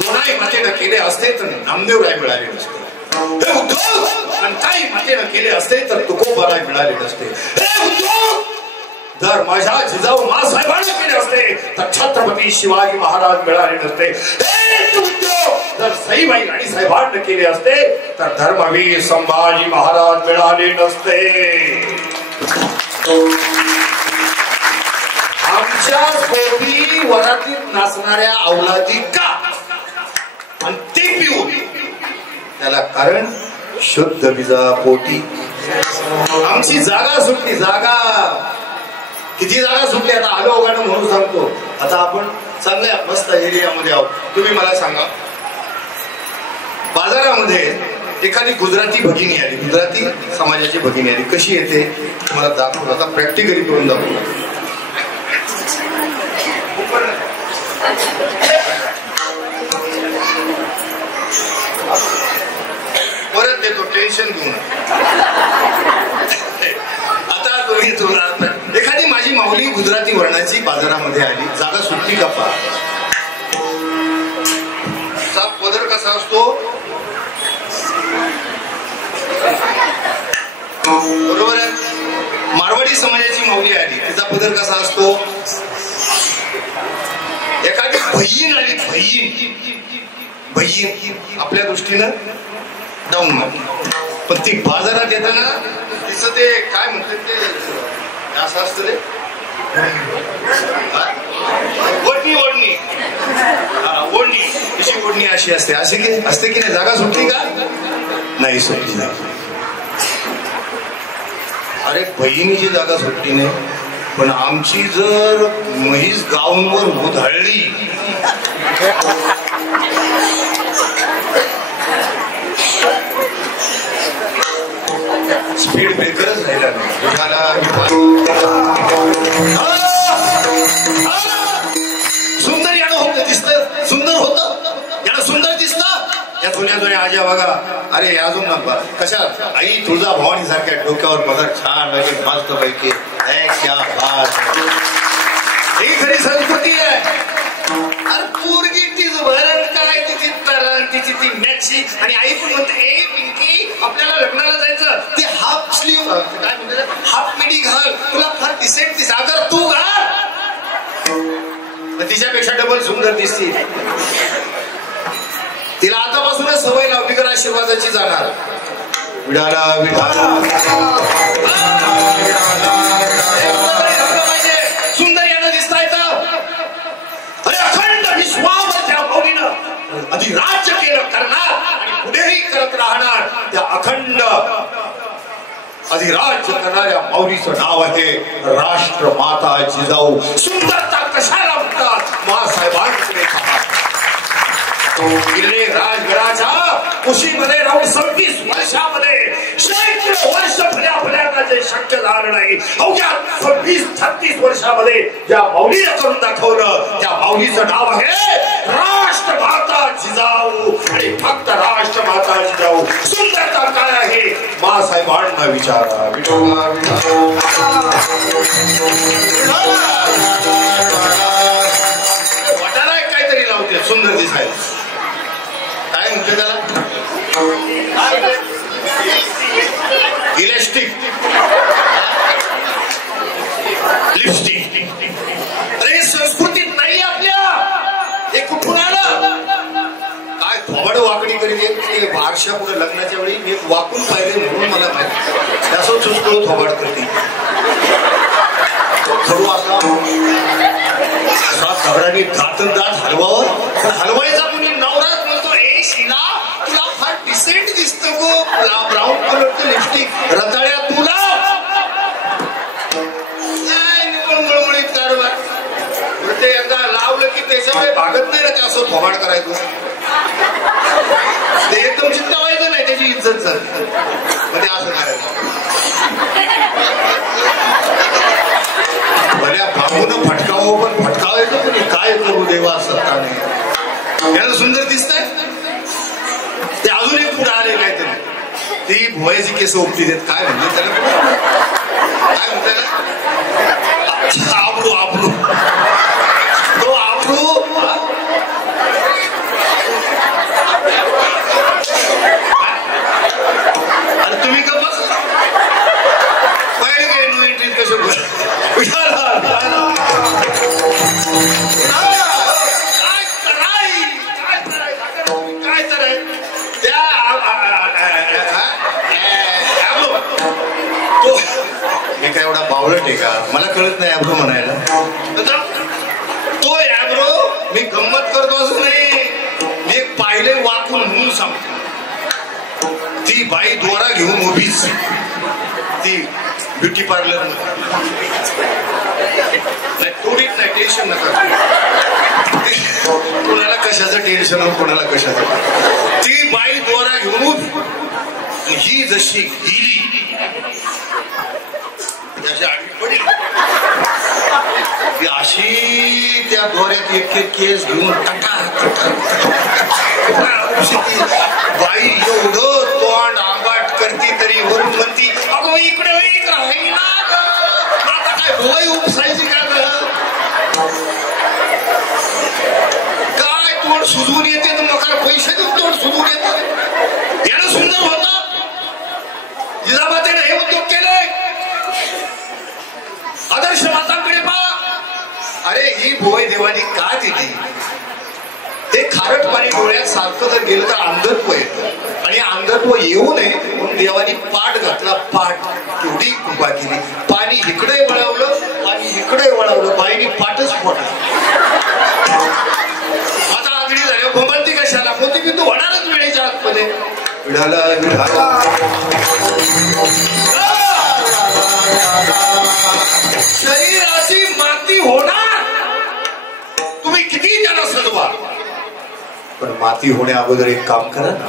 दोनाई मातेनं केले असते तर नामदेवराय मिळाले नसते. हे उद्धव कंताई मातेनं केले असते तर तुकोबाराय मिळाले नसते. हे उद्धव जर माझ्या जिजाऊ मासाहेबांना केले असते तर छत्रपती शिवाजी महाराज मिळाले नसते. हे उद्धव जर सईबाई राणीसाहेबांना केले असते तर धर्मवीर संभाजी महाराज मिळाले नसते. आमच्या पोटी वरातीत नाचणाऱ्या अवलादी का आणि ते पिऊ त्याला कारण शुद्ध बीजा पोटी. आमची जागा सुटली. जागा किती जागा सुटली आता आलो गाणं म्हणून सांगतो. आता आपण चांगल्या मस्त एरियामध्ये आहोत. तुम्ही मला सांगा बाजारामध्ये एखादी गुजराती भगिनी आली, गुजराती समाजाची भगिनी आली, कशी येते तुम्हाला दाखवून आता प्रॅक्टिकली करून दाखवतो. परत देतो टेन्शन घेऊन. आता तुम्ही एखादी माझी माऊली गुजराती वर्णाची बाजारामध्ये आली, जागा सुटली का पा पदर कसा असतो बरोबर आहे. मारवाडी समाजाची माऊली आली, तिचा पदर कसा असतो. एखादी बहीण आली, बहीण आपल्या दृष्टीनं डाऊन पण ती बाजारात येताना तिचं ते काय म्हणतात ते असं असतं रे ओढणी ओढणी ओढणी तिची ओढणी अशी असते. अशी की असते की नाही. जागा सुटली का नाही सुटली नाही. अरे बहिणीची जागा सुटली नाही पण आमची जर म्हैस गाऊनवर उधळली स्पीड ब्रेकरच राहिला सुंदर यानं होत दिसत. सुंदर होत यानं सुंदर दिसत. या जुन्या जुन्या आज्या बघा. अरे अजून ना कशा आई तुळजा भवानी सारख्या डोक्यावर पदर छान मस्त पैकी क्या बात. ही खरी संस्कृती आहे. अरे पोरगी तीच भरण काय तिची तरण तिची ती मॅची आणि आई पण म्हणते ए पिंकी आपल्याला लग्नाला जायचं ती हाफ स्लीव काय म्हणते हाफ मिडी घाल तुला फार डिसेंट दिस. अगर तू घाल तिच्यापेक्षा डबल सुंदर दिसते. तिला आतापासूनच सवय लाव बिगर आशीर्वादाची जाणार. विडाला विडाला सुंदर यानं दिसता येतं. अरे अखंड विश्वावर त्या मौलीनं अधिराज्य केलं करणार आणि पुढेही करत राहणार. त्या अखंड अधिराज्य करणाऱ्या मौलीचं नाव आहे राष्ट्रमाता जिजाऊ. सुंदरता कशाला म्हणतात मासाहेबांकडे किल्ले राजगडाच्या कुशीमध्ये राहून 26 वर्षामध्ये शेकडो वर्ष भल्या जे शक्य झालं नाही अवघ्या 26-36 वर्षामध्ये ज्या माऊलीला करून दाखवलं त्या माऊलीचं नाव आहे राष्ट्रमाता जिजाऊ. आणि फक्त राष्ट्रमाता जिजाऊ. सुंदरता काय आहे मासाहेबांना विचारा. वाटायला काहीतरी लावते सुंदर दिसायला. काय म्हणते त्याला इलेस्टिक लिपस्टिक. अरे संस्कृतीत नाही आपल्या. हे कुठून आलं काय थोबड वाकडी करीत बारशा पुढे लग्नाच्या वेळी मी वाकून पाहिले म्हणून मला माहिती असं चुचकुळ थोबड करते. खरू असा दगडाने दातन दात हलवावं पण हलवायचा कुणी नवराच म्हणतो ए शिला तुला फार डिसेंट दिसतो गो ब्राऊन कलरचं लिपस्टिक रताळ्या तुला मळमळीत कारभार ते एकदा लावलं की त्याच्यामुळे भागत नाही ना ते असं थोबाड करायचं. ते एकदम चित्तवायचं नाही त्याची इज्जत झाली म्हणजे असं करायचं. भल्या बाबून फटकावं पण फटकावायचं पण काय करू देवा सत्ताने. याला सुंदर दिसतंय ते अजून एक पुढे आले काहीतरी ती भुवायची केस उपटी देत काय म्हणजे त्याला काय म्हणते आबरू मी काय एवढा बावळट आहे का? मला कळत नाही ॲब्रो म्हणायला. तो ॲब्रो मी गंमत करतो असं नाही, मी एक पाहिले वाकून म्हणून सांगतो. ती बाई दोरा घेऊन उभीच, ती ब्युटी पार्लर नाही, थोडीच नाही, टेन्शन नका. कोणाला कशाचं टेन्शन, कोणाला कशाचं. ती बाई दोरा घेऊन उभी, ही जशी गेली त्याच्या आधी पडली, ती अशी त्या दोऱ्यात एक एक केस घेऊन बाई एवढं तोंड आंबाट करती तरी वरून म्हणती, अगं इकडे आता काय भोई उपसायची का काय तोंड सुजवून येते, तर मग पैसे देऊन तोंड सुजवून येत. यानं सुंदर होत जिजाबाईने हे उद्योग केले. आदर्श मातांकडे पहा. अरे ही भोय देवानी का दिली? ते खारट पाणी डोळ्यात सारखं जर गेलं तर अंधत्व येतं, आणि अंधत्व येऊ नये म्हणून देवानी पाठ घातला. पाठ केवढी कृपा केली. पाणी इकडे वळवलं, पाणी इकडे वळवलं, बाईनी पाठच फोडला. आता आगडी झाली, भोमलती कशाला? कोणती बिंदू होणारच वेळेच्या आतमध्ये. विढाला विढाला शरीराची माती होणार. तुम्ही किती जण सजवा, पण माती होण्या अगोदर एक काम करा ना.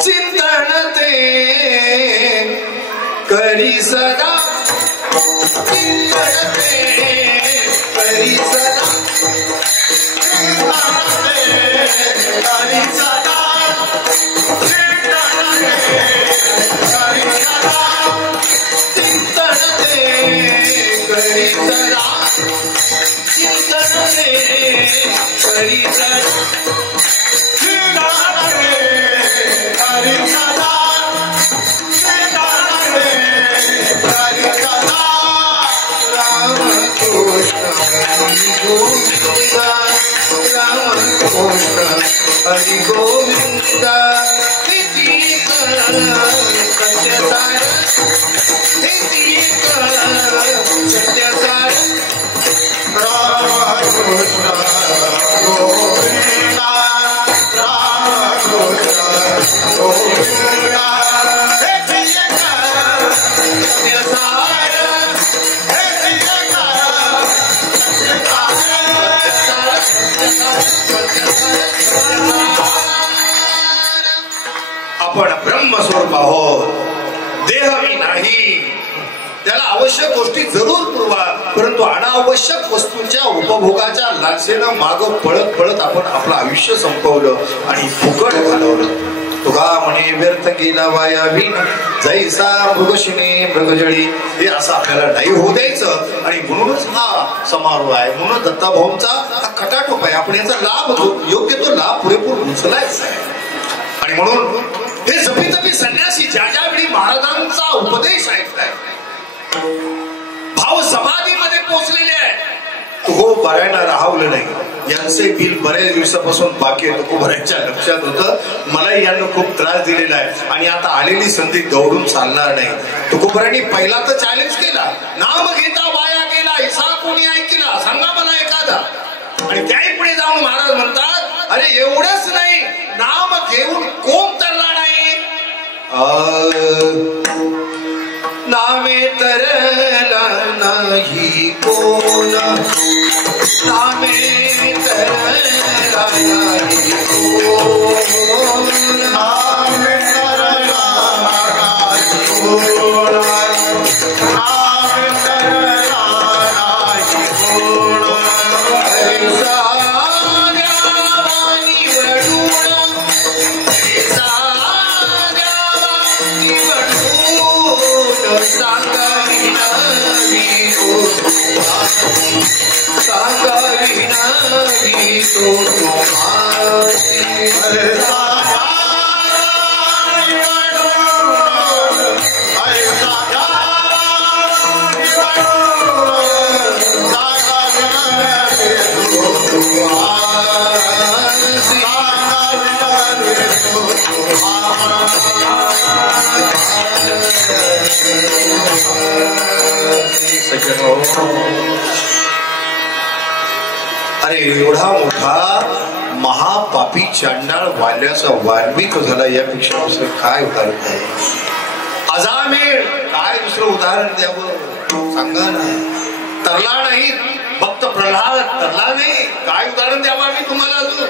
चिंतन ते करी सदा, चिंतन ते करी सदा, करी सदा, चिंतन ते करी सदा, चिंतन ते करी सदा, हरि गोविंद सत्यसार राम कृष्ण गोविंद राम कृष्ण गोविंद आपण ब्रह्मस्वरूप आहोत, देह मी नाही. त्याला आवश्यक गोष्टी जरूर पुरवा, परंतु अनावश्यक वस्तूंच्या उपभोगाच्या लालसेनं मागं पळत पळत आपण आपलं आयुष्य संपवलं आणि फुकट घालवलं. तुगा म्हणे व्यर्थ गेला वाया बिन, जैसा मृगशिने मृगजळी. हे असं आपल्याला नाही होऊ द्यायचं. आणि म्हणूनच हा समारोह आहे, म्हणून दत्ताभाऊंचा हा खटाटोप आहे. आपण याचा लाभ योग्य तो लाभ पुरेपूर उचलायचा आहे. आणि म्हणून हे जपी जपी संन्यासी ज्या ज्यावेळी महाराजांचा उपदेश ऐकताय, भाव समाधीमध्ये पोहोचलेले आहे. हो बऱ्याला राहवलं नाही. यांचे बिल बऱ्याच दिवसापासून बाकी आहे. तुकोबऱ्यांच्या लक्षात होतं मलाही यांना खूप त्रास दिलेला आहे, आणि आता आलेली संधी दौडून चालणार नाही. तुकोबऱ्यांनी पहिला तर चॅलेंज केला, नाम घेता वाया गेला, हिसा कोणी ऐकला, सांगा मला एखादा. आणि त्याही पुढे जाऊन महाराज म्हणतात, अरे एवढंच नाही, नाम घेऊन कोण तरला नाही. नामे तरला नाही कोण, नामे तरला नाही कोण, नामे तरला नाही कोण, नामे तरला नाही कोण. अरे एवढा मोठा महापापी चांडाळ वाल्याचा वाल्मिक झाला, यापेक्षा दुसरं काय उदाहरण आहे? अजामेळ काय दुसरं उदाहरण द्यावं सांगा ना. तरला नाही फक्त प्रल्हाद तरला नाही, काय उदाहरण द्यावं आम्ही तुम्हाला अजून?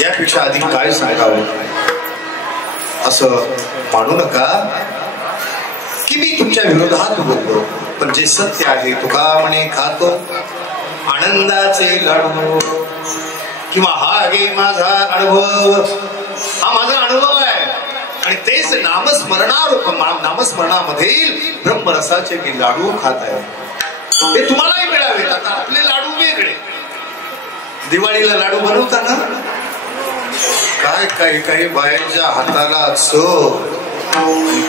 यापेक्षा आधी काय सांगावं? असं मानू नका की मी तुमच्या विरोधात बोललो, पण जे सत्य आहे तुका म्हणे खातो आनंदाचे लाडू, किंवा हा गे माझा अनुभव, हा माझा अनुभव आहे. आणि तेच नामस्मरणामधील ब्रह्मरसाचे मी लाडू खात आहे. हे तुम्हालाही मिळावे. आता आपले लाडू वेगळे. दिवाळीला लाडू बनवताना काय काही काही बायांच्या हाताला चव,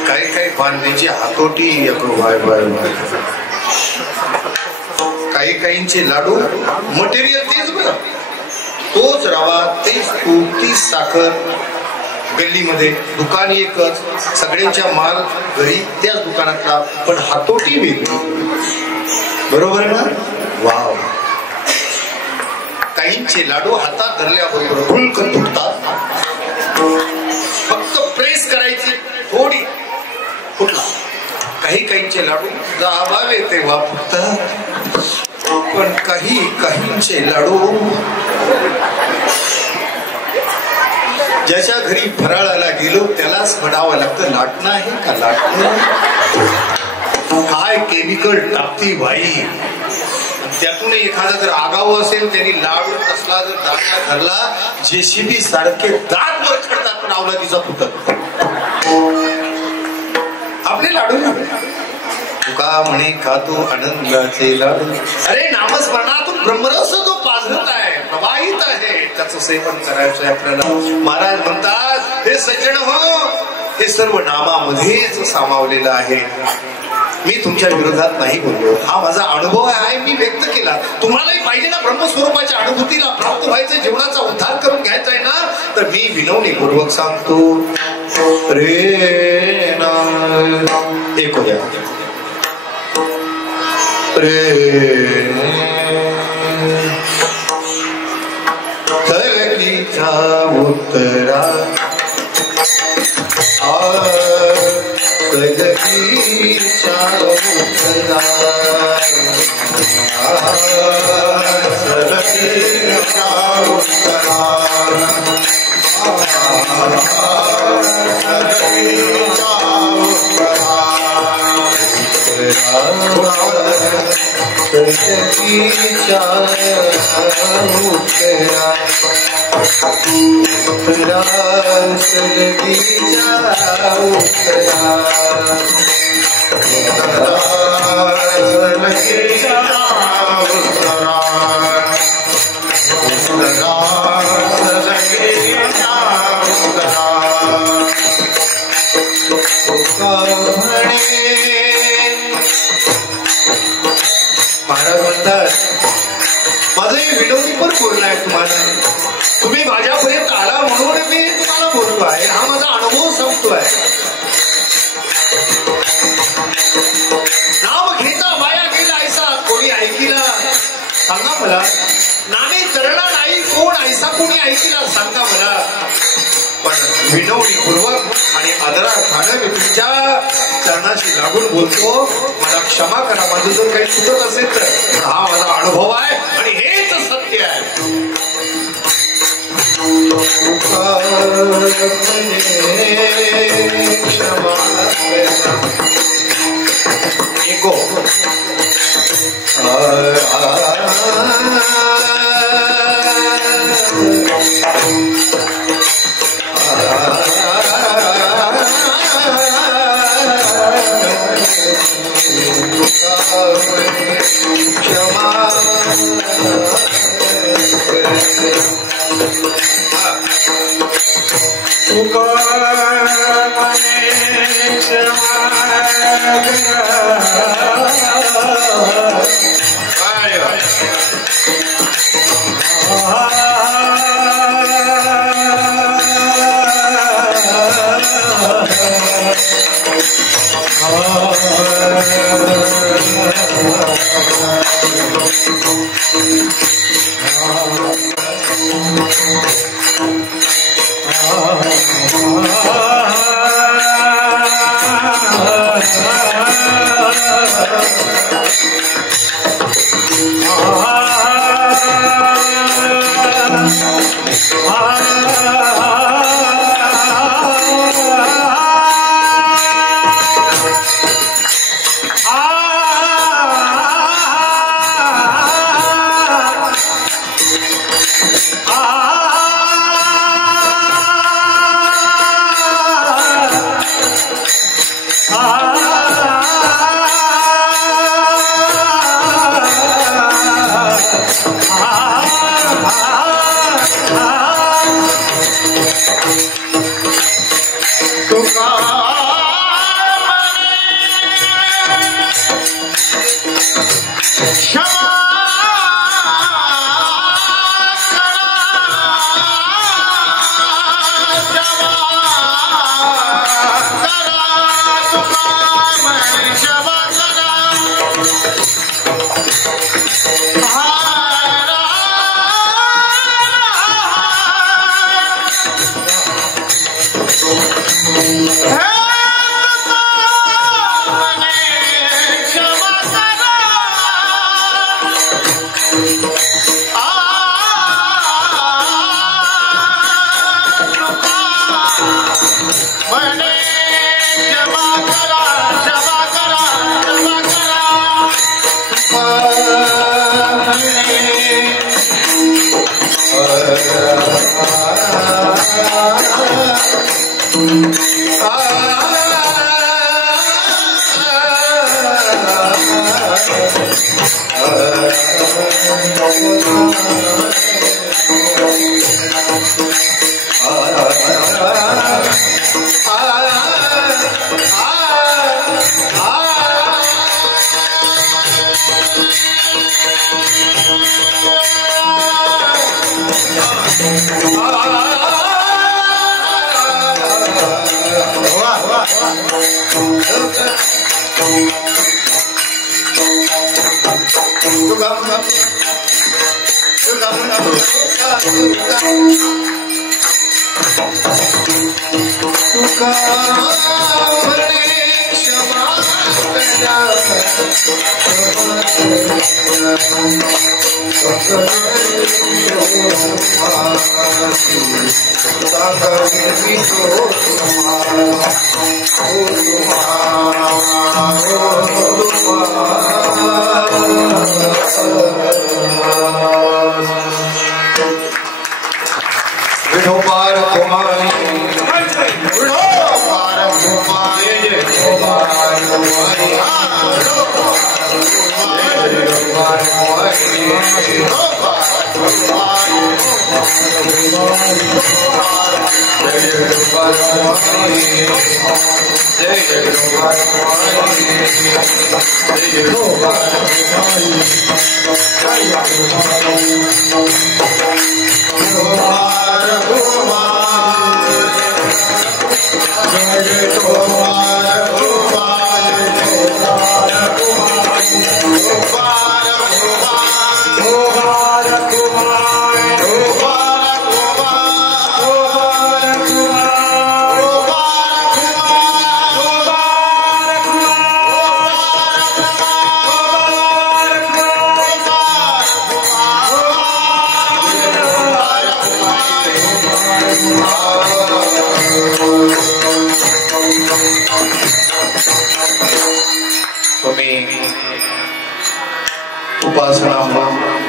काही काही बांधण्याची हातोटी, बाय बाय बाय. काही काहींचे लाडू मटेरियल तेच बघा, तोच रवा, तेच तूप, तीच साखर, गल्लीमध्ये दुकान एकच, सगळ्यांच्या माल घरी त्याच दुकानातला, पण हातोटी वेगळी. बरोबर ना? वाव. काहींचे लाडू हातात धरल्याबरोबर फुलकन फुटतात, फक्त प्रेस करायची थोडी फुटला. काहींचे लाडू दाबावे तेव्हा फुटतात, पण काहींचे लाडू ज्याच्या घरी फराळाला गेलो त्यालाच म्हणावं लागतं, लाटणं आहे का लाटणं? काय केमिकल टाकती बाई. त्यातून एखादा जर आगाऊ असेल, त्यांनी लाडू कसला जर दाखला धरला, जेसीबी सारखे दात वर चढतात, पण अवलादीचा फुटत. आपले लाडू तुका म्हणे खातो आनंदाचे लाडू. अरे नामस्मरणातून ब्रह्मरस जो पाझरत आहे, प्रवाहित आहे, त्याचं सेवन करायचं आहे आपल्याला. महाराज म्हणतात, हे सज्जन हो, हे सर्व नामामध्येच सामावलेलं आहे. मी तुमच्या विरोधात नाही बोललो, हा माझा अनुभव आहे, मी व्यक्त केला. तुम्हालाही पाहिजे ना ब्रह्मस्वरूपाच्या अनुभूतीला प्राप्त व्हायचं, जीवनाचा उद्धार करून घ्यायचा आहे ना, तर मी विनवणीपूर्वक सांगतो. रे ना ऐकू द्या. तलकीचा उत्तरा, तलकीचा उत्तरा, तलकीचा उत्तरा, महाराज म्हणतात, माझंही विनोदी पण बोलणं आहे तुम्हाला. तुम्ही माझ्यापर्यंत आला म्हणून मी तुम्हाला बोलतो आहे, हा माझा अनुभव सांगतोय. नाम घेता वाया गेला ऐसा कोणी ऐकिला सांगा मला. नामे करला नाही कोण ऐसा कोणी ऐकिला सांगा मला. पण विनवणीपूर्वक आणि आदरार्थानं मी तुमच्या चरणाशी लागून बोलतो. मला क्षमा करा, माझं जर काही चुकत असेल तर. हा माझा अनुभव आहे आणि हेच सत्य आहे. क्षमा एको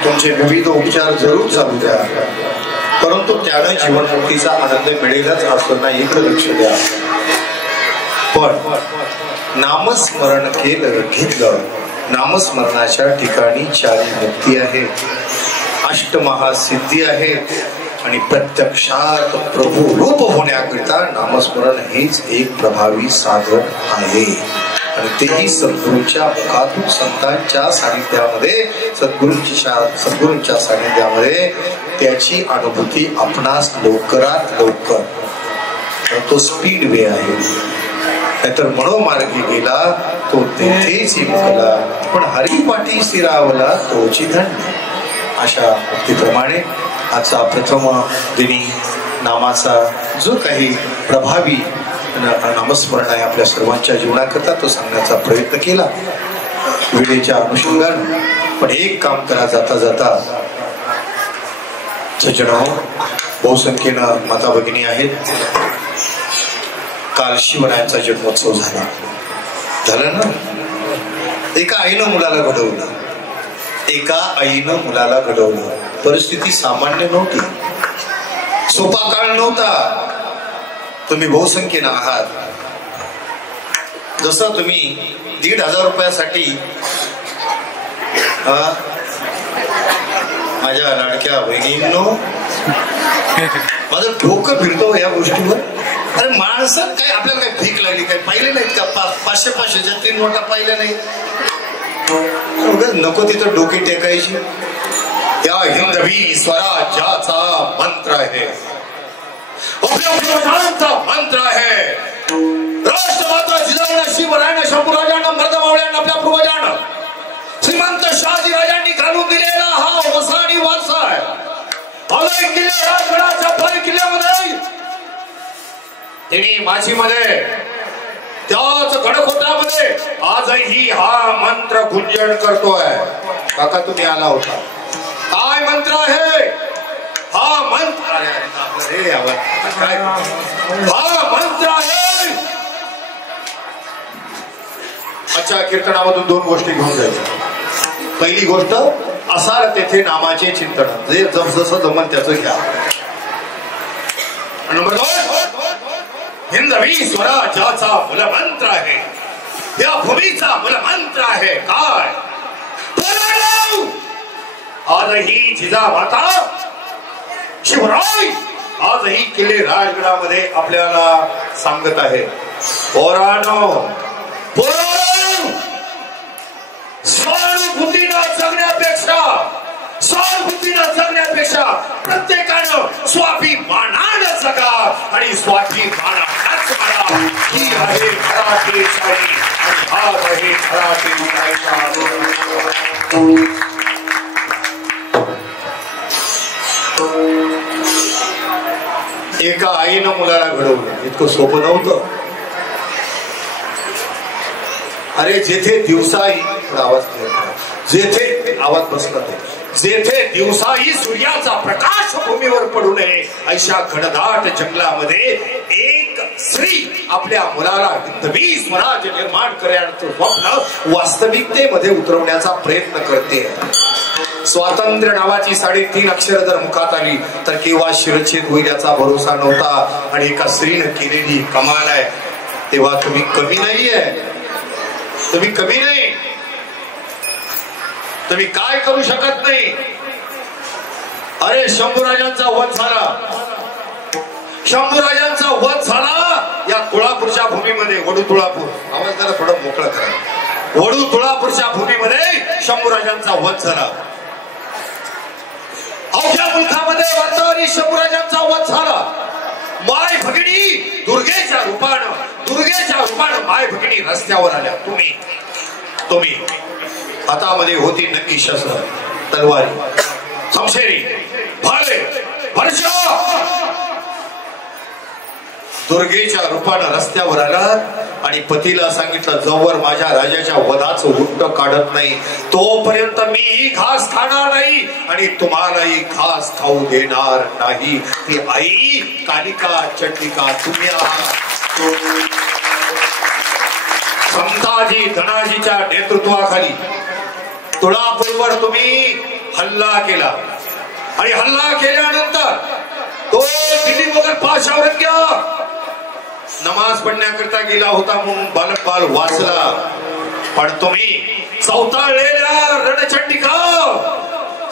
तुमचे विविध उपचार जरूर चालू द्या, परंतु त्याने जीवनमुक्तीचा आनंद मिळेलच असं नाही, इकडे लक्ष द्या. पण नामस्मरण केलं घेतलं, नामस्मरणाच्या ठिकाणी 4 मुक्ती आहे, अष्टमहासिद्धी आहे आणि प्रत्यक्षात प्रभू रूप होण्याकरिता नामस्मरण हेच एक प्रभावी साधन आहे. आणि तेही सद्गुरूंच्या मुखातून संतांच्या सानिध्यामध्ये सद्गुरूंच्या सानिध्यामध्ये त्याची अनुभूती आपणास लवकरात लवकर, तो स्पीड वे आहे. नाहीतर मनोमार्गी गेला तो तेथेच मुकला, पण हरिपाठी स्थिरावला तोची धन्य. अशा उक्तीप्रमाणे आजचा प्रथम दिनी नामाचा जो काही प्रभावी नामस्मरण आहे आपल्या सर्वांच्या जीवनाकरता तो सांगण्याचा प्रयत्न केला वेळेच्या अनुषंगाने. पण एक काम करा, जाता जाता सज्जनो, बहुसंख्येनं माता भगिनी आहेत. काल शिवरायांचा जन्मोत्सव झाला ना. एका आईनं मुलाला घडवलं, परिस्थिती सामान्य नव्हती, सोपा काळ नव्हता. तुम्ही बहुसंख्येनं आहात, जसं तुम्ही 1,500 रुपयासाठी माझ्या लाडक्या बहिणींनो, माझं डोकं फिरतो या गोष्टीवर. अरे माणसात काय आपल्याला काय भीक लागली, काय पाहिले नाहीत का? 500-500च्या 3 नोटा पाहिल्या नाही. नको तिथं डोकी टेकायची. या हिंदवी स्वराज्याचा मंत्र आहे, आपल्या पूर्वजांचा मंत्र आहे. राष्ट्रमाता जिजाऊंना, शिवरायांना, शंभूराजांना, मर्दमावळ्यांना, आपल्या पूर्वजांना, श्रीमंत शहाजीराजांनी घालून दिलेला हा वसाणी वारसा आहे. आलय किल्ले राजगडाच्या पाय किल्ल्यामध्ये त्यांनी माझीमध्ये त्याच गडकोटामध्ये आजही हा मंत्र गुंजन करतोय. काका तुम्ही आला होता, काय मंत्र आहे हा मंत्र? अरे हा मंत्र आहे. अच्छा, कीर्तनामधून 2 गोष्टी घेऊन जायच्या. पहिली गोष्ट, असार तेथे नामाचे चिंतन, जे जसं जमन त्याचं घ्या. नंबर 2, हिंदवी स्वराज्याचा मूलमंत्र आहे, या भूमीचा मूलमंत्र आहे. काय? आजही जिजामाता शिवराय आजही किल्ले राजगडामध्ये आपल्याला सांगत आहे, पोरांनो, सहानुभूतीनं जगण्यापेक्षा प्रत्येकानं स्वाभिमानानं जगा आणि स्वाभिमानानंच मला. ही आहे मराठी शाही आणि हा आहे मराठी शाहीचा. एका आईनं मुलाला घडवलं, इतकं सोपं नव्हतं. अरे जेथे दिवसाही आवाज, जेथे आवाज बसला नाही, जेथे दिवसाही सूर्याचा प्रकाश भूमीवर पडू नये अशा घनदाट जंगलामध्ये एक स्त्री आपल्या मुलाला हिंदवी स्वराज्य निर्माण करण्याचं स्वप्न वास्तविकतेमध्ये उतरवण्याचा प्रयत्न करते. स्वातंत्र्य नावाची 3.5 अक्षर जर मुखात आली तर केव्हा शिरच्छेद होईल याचा भरोसा नव्हता. आणि एका स्त्रीने केलेली कमाल आहे. तेव्हा तुम्ही कमी नाहीये, तुम्ही कमी नाही, तुम्ही काय करू शकत नाही. अरे शंभूराजांचा वध झाला, शंभूराजांचा वध झाला या तुळापूरच्या भूमीमध्ये. वडू तुळापूर, आवाज जरा थोडं मोकळा करा. वडू तुळापूरच्या भूमीमध्ये शंभूराजांचा वध झाला. अवघ्या मुलखामध्ये वातावरी शंभूराजांचा वध झाला. माय भगिनी दुर्गेच्या रूपानं माय भगिनी रस्त्यावर आल्या. तुम्ही हातामध्ये होती नक्की शस्त्र, तलवारी, शमशेरी, भाले, वर्षा. दुर्गेच्या रूपानं रस्त्यावर आलात आणि पतीला सांगितलं, जोवर माझ्या राजाच्या वधाचं उंट काढत नाही तोपर्यंत मीही घास खाणार नाही आणि तुम्हालाही घास खाऊ देणार नाही. ती आई कालिका चंडिका तुम्ही आहात. संताजी धनाजीच्या नेतृत्वाखाली तुळापूरवर तुम्ही हल्ला केला आणि हल्ला केल्यानंतर तो दिल्ली मोगल पाशा औरंगजेब नमाज पडण्याकरता गेला होता म्हणून बालकपाल वाचला. पण तुम्ही चौताळलेल्या रणचंडिका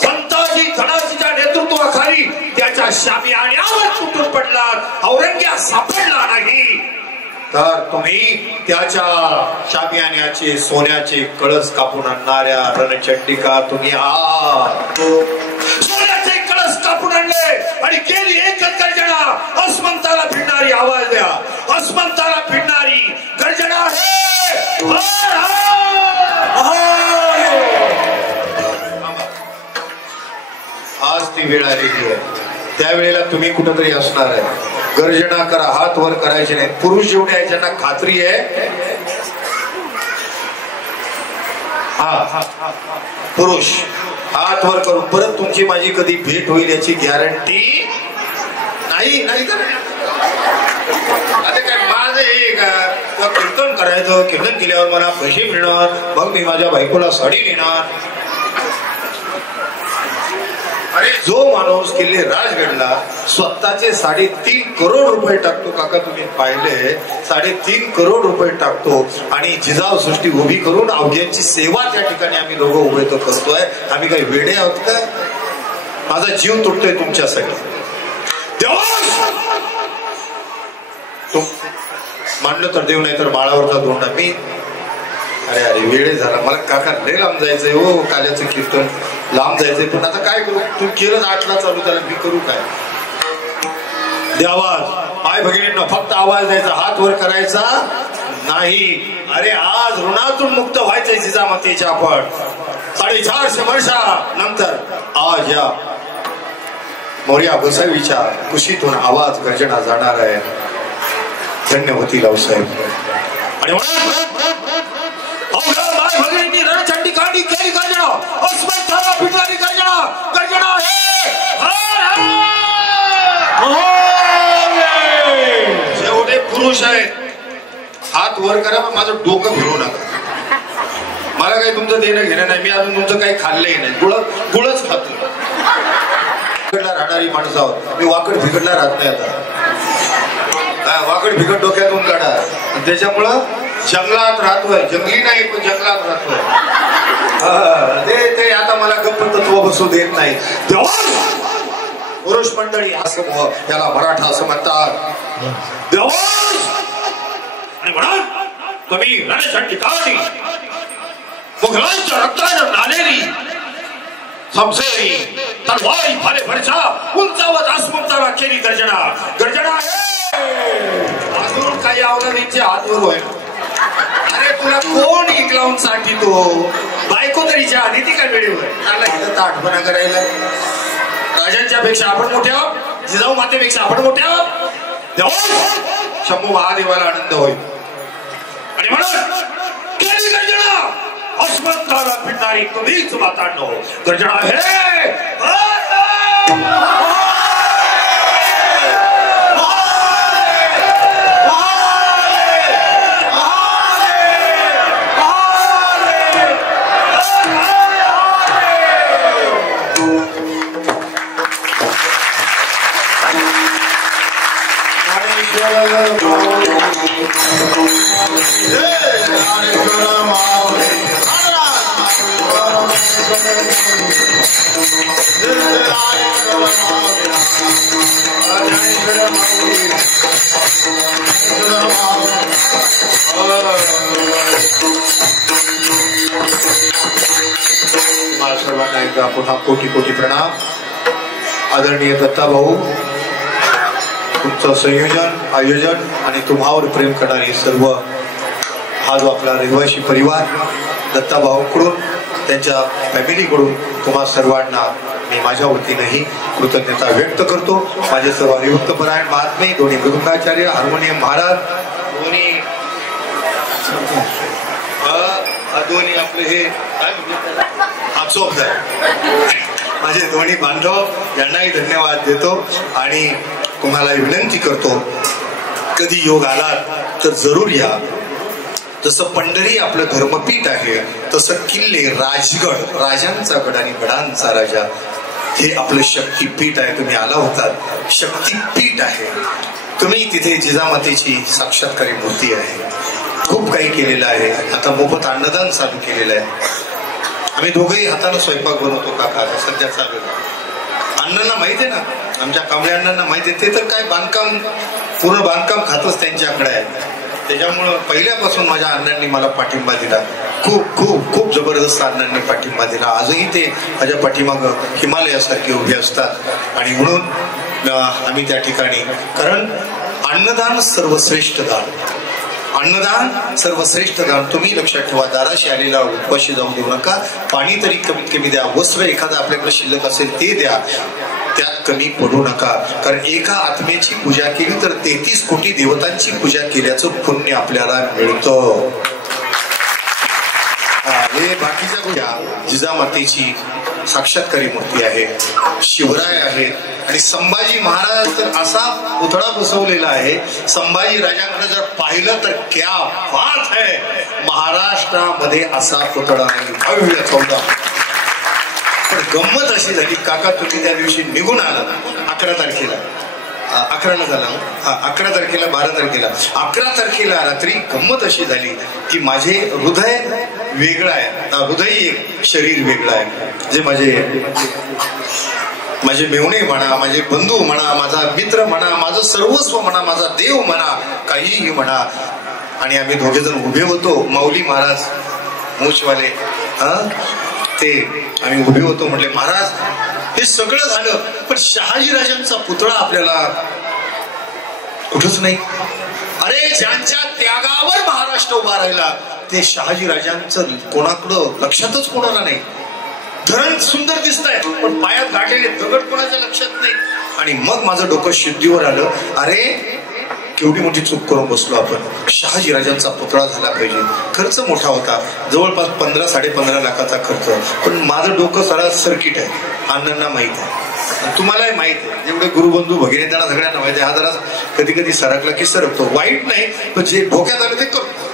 संताजी धनाजीच्या नेतृत्वाखाली त्याच्या शामियान्यावर तुटून पडला. औरंगजेब सापडला नाही तर तुम्ही त्याच्या शामियान्याचे सोन्याचे कळस कापून आणणाऱ्या रणचंडिका तुम्ही आहात. सोन्याचे कळस कापून आणले आणि केली एकच गर्जना. अस्मंताला भिडणारी आवाज द्या, अस्मंताला भिडणारी गर्जना आहे. आज ती वेळ आलेली आहे, त्यावेळेला तुम्ही कुठेतरी असणार आहे. गर्जना करा, हात वर करायचे नाही. पुरुष जेवढे आहे ज्यांना खात्री आहे, पुरुष हात वर करून परत तुमची माझी कधी भेट होईल याची गॅरंटी नाही. आता काय माझं एक कीर्तन करायचं, कीर्तन केल्यावर मला पैसे मिळणार, मग मी माझ्या बायकोला साडी देणार. अरे जो माणूस किल्ले राजगडला स्वतःचे 3.5 करोड रुपये टाकतो, काका तुम्ही पाहिले 3.5 करोड रुपये टाकतो आणि जिजाऊ सृष्टी उभी करून अवघ्यांची सेवा त्या ठिकाणी आम्ही लोक उभे तो करतोय. आम्ही काही वेडे आहोत का? माझा जीव तुटतोय तुमच्यासाठी. मांडलं तर देऊ नाही तर माळावरचा दोंडा. मी अरे अरे वेळ झाला मला काका, लय लांब जायचंय हो, काल्याचं कीर्तन लांब जायचंय. पण आता काय करू, तू केलं 8ला चालू, त्याला मी करू काय? आवाज माय भगिनींना फक्त आवाज द्यायचा, हात वर करायचा नाही. अरे आज ऋणातून मुक्त व्हायचंय जिजामातेच्या. आपण 450 वर्षानंतर आज या मोर्या गोसावीच्या कुशीतून आवाज गर्जना जाणार आहे. धन्य होती लावसाहेब. आणि भगिनींनी रणचंडी काढी केली गर्जना, अस्मत्ताला पिटणारी गर्जना, गर्जना जेवढे पुरुष आहेत हात वर करा, पण माझं डोकं फिरवू नका. मला काही तुमचं देणं घेणं नाही. मी अजून तुमचं काही खाल्लंही नाही, गुळच खातो. राहणारी माणसं आहोत. मी वाकड फिकडला राहत नाही. आता वाकड फिकड डोक्यातून काढा. त्याच्यामुळं जंगलात राहतोय, जंगली नाही पण जंगलात राहतोय. ते आता मला गप्प तत्व बसू देत नाही. पुरुष मंडळी असं त्याला मराठा असं म्हणतात. आणि म्हणून तुम्ही रणशंडी काढली, मुघलांच्या रक्तानं नालेली समसेरी तलवारी भाले भरचा उंचावत आसमंताला केली गर्जना, गर्जना अजून काही अवलादींचे हातवर होय. अरे तुला कोण इकलावून साठी तो बायको तरीच्या आधी ती काय वेळी होय. त्याला इथं ताटपणा करायला. राजांच्या पेक्षा आपण मोठे आहोत, जिजाऊ मातेपेक्षा आपण मोठे आहोत. शंभू महादेवाला आनंद होईल. आणि म्हणून केली गर्जना, अस्मत्ताला पिटणारी तुम्हीच मातांनो, गर्जना हे सर्वांना एकदा पुन्हा कोटी कोटी प्रणाम. आदरणीय दत्ता भाऊ, तुमचं संयोजन आयोजन आणि तुम्हावर प्रेम करणारे सर्व हा जो आपला रहिवासी परिवार दत्ता भाऊकडून त्यांच्या फॅमिलीकडून तुम्हा सर्वांना मी माझ्या वतीनेही कृतज्ञता व्यक्त करतो. माझे सर्व हरिभक्त परायण महात्मे, दोन्ही मृदुंगाचार्य, हार्मोनियम महाराज, दोन्ही आपले हे माझे दोन्ही बांधव यांनाही धन्यवाद देतो. आणि तुम्हाला विनंती करतो, कधी योग आला तर जरूर या. जसं पंढरी आपलं धर्मपीठ आहे, तसं किल्ले राजगड, राजांचा गड आणि गडांचा राजा हे आपलं शक्तीपीठ आहे. तुम्ही आला होतात, शक्तीपीठ आहे. तुम्ही तिथे जिजामातेची साक्षात्कारी मूर्ती आहे. खूप काही केलेलं आहे. आता मोफत अन्नदान चालू केलेलं आहे. आम्ही दोघेही हाताने स्वयंपाक बनवतो काका, सध्या चालू आहे. अण्णांना माहिती आहे ना, आमच्या कांबळे अण्णांना माहिती आहे. ते तर काय बांधकाम, पूर्ण बांधकाम खातच त्यांच्याकडे आहे. त्याच्यामुळं पहिल्यापासून माझ्या अण्णांनी मला पाठिंबा दिला. खूप खूप खूप जबरदस्त अण्णांनी पाठिंबा दिला. आजही ते माझ्या पाठीमागं हिमालयासारखे उभे असतात. आणि म्हणून आम्ही त्या ठिकाणी, कारण अन्नदान सर्वश्रेष्ठ दान, अन्नदान सर्वश्रेष्ठ दान. तुम्ही लक्षात ठेवा, दाराशी आलेला उपाशी जाऊ देऊ नका. पाणी तरी कमीत कमी द्या. वस्त्र एखादं आपल्याकडे शिल्लक असेल ते द्या, त्यात कमी पडू नका. कारण एका आत्म्याची पूजा केली तर 33 कोटी देवतांची पूजा केल्याचं पुण्य आपल्याला मिळतं. हे बाकीच्या पूजा जिजामातेची साक्षात्कारी मूर्ती आहे, शिवराय आहेत. आणि संभाजी महाराज तर असा पुतळा बसवलेला आहे, संभाजी राजांकडे जर पाहिलं तर क्या बात है. महाराष्ट्रामध्ये असा पुतळा नाही. भव्य 14 पण गंमत अशी झाली, काका तुम्ही त्या दिवशी निघून आला 11 तारखेला, 11ला झाला, 11 तारखेला 12 तारखेला, 11 तारखेला रात्री गंमत अशी झाली की माझे हृदय वेगळं आहे, हृदय एक, शरीर वेगळं आहे. जे माझे मेवणे म्हणा, माझे बंधू म्हणा, माझा मित्र म्हणा, माझं सर्वस्व म्हणा, माझा देव म्हणा, काहीही म्हणा, आणि आम्ही दोघे जण उभे होतो. माऊली महाराज मूछवाले, ते आम्ही उभे होतो. म्हटले महाराज हे सगळं झालं, पण शहाजीराजांचा पुतळा आपल्याला कुठंच नाही. अरे ज्यांच्या त्यागावर महाराष्ट्र उभा राहिला ते शहाजीराजांचं कोणाकडं लक्षातच कोणाला नाही. धरण सुंदर दिसत आहे, पण पायात गाठलेले दगड कोणाच्या लक्षात नाही. आणि मग माझं डोकं शुद्धीवर आलं, अरे केवढी मोठी चूक करून बसलो आपण. शहाजीराजांचा पुतळा झाला पाहिजे. खर्च मोठा होता, जवळपास 15-15.5 लाखाचा खर्च, पण माझं डोकं सारा सर्किट आहे, अण्णांना माहित आहे, तुम्हालाही माहित आहे. जेवढे गुरुबंधू भगिनी त्यांना सगळ्यांना माहिती आहे. हा जरा कधी कधी सरकला की सरकतो, वाईट नाही, पण जे डोक्यात आलं ते करतो.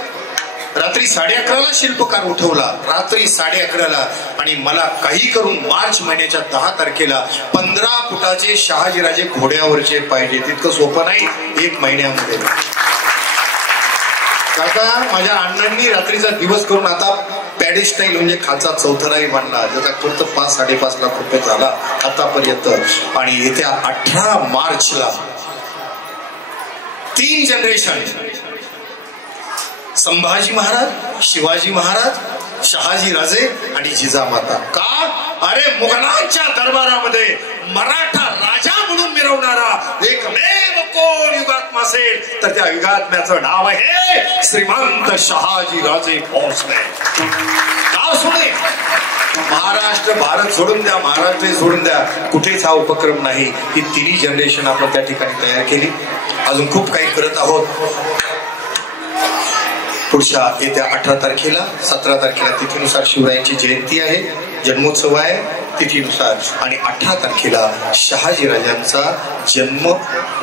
रात्री 11:30ला शिल्पकार उठवला, रात्री 11:30ला, आणि मला काही करून मार्च महिन्याच्या 10 तारखेला 15 फुटाचे शहाजीराजे घोड्यावरचे पाहिजे. तितकं सोपं नाही 1 महिन्यामध्ये. काका माझ्या अण्णांनी रात्रीचा दिवस करून आता पॅडेस्टाईल म्हणजे खालचा चौथराही बांधला, ज्याचा खर्च 5-5.5 लाख रुपये झाला आतापर्यंत. आणि येत्या 18 मार्चला 3 जनरेशन, संभाजी महाराज, शिवाजी महाराज, शहाजी राजे आणि जिजामाता. का? अरे मुघलांच्या दरबारामध्ये मराठा राजा म्हणून मिरवणारा एकमेव कोण युगात्मा असेल तर त्या युगात्म्याचं नाव आहे श्रीमंत शहाजी राजे भोसले. नाव सोडे, महाराष्ट्र भारत सोडून द्या, महाराष्ट्र सोडून द्या, कुठेच हा उपक्रम नाही. ही 3 जनरेशन आपण त्या ठिकाणी तयार केली. अजून खूप काही करत आहोत. पुढच्या येत्या 18 तारखेला 17 तारखेला तिथीनुसार शिवरायांची जयंती आहे, जन्मोत्सव आहे तिथीनुसार, आणि 18 तारखेला शहाजीराजांचा जन्म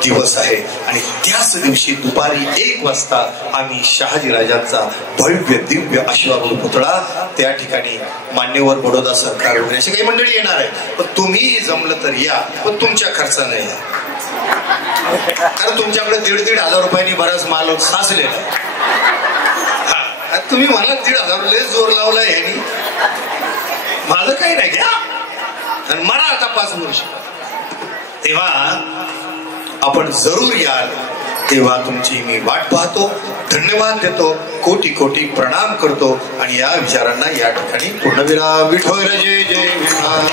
दिवस आहे. आणि त्याच दिवशी दुपारी 1 वाजता आम्ही शहाजीराजांचा भव्य दिव्य अश्वारूढ पुतळा त्या ठिकाणी मान्यवर बडोदा सरकार वगैरे अशी काही मंडळी येणार आहे. पण तुम्ही जमलं तर या, पण तुमच्या खर्चाने या, कारण तुमच्याकडे 1,500 रुपयांनी बराच माल साचलेला. तुम्ही मला 1,500 जोर लावलाय ह्यानी, माझं काही नाही, घ्या आणि मला आता 5 वर्ष. तेव्हा आपण जरूर याल, तेव्हा तुमची मी वाट पाहतो. धन्यवाद देतो, कोटी कोटी प्रणाम करतो, आणि या विचारांना या ठिकाणी पूर्णविराम. विठोर जय जय विठ्ठल.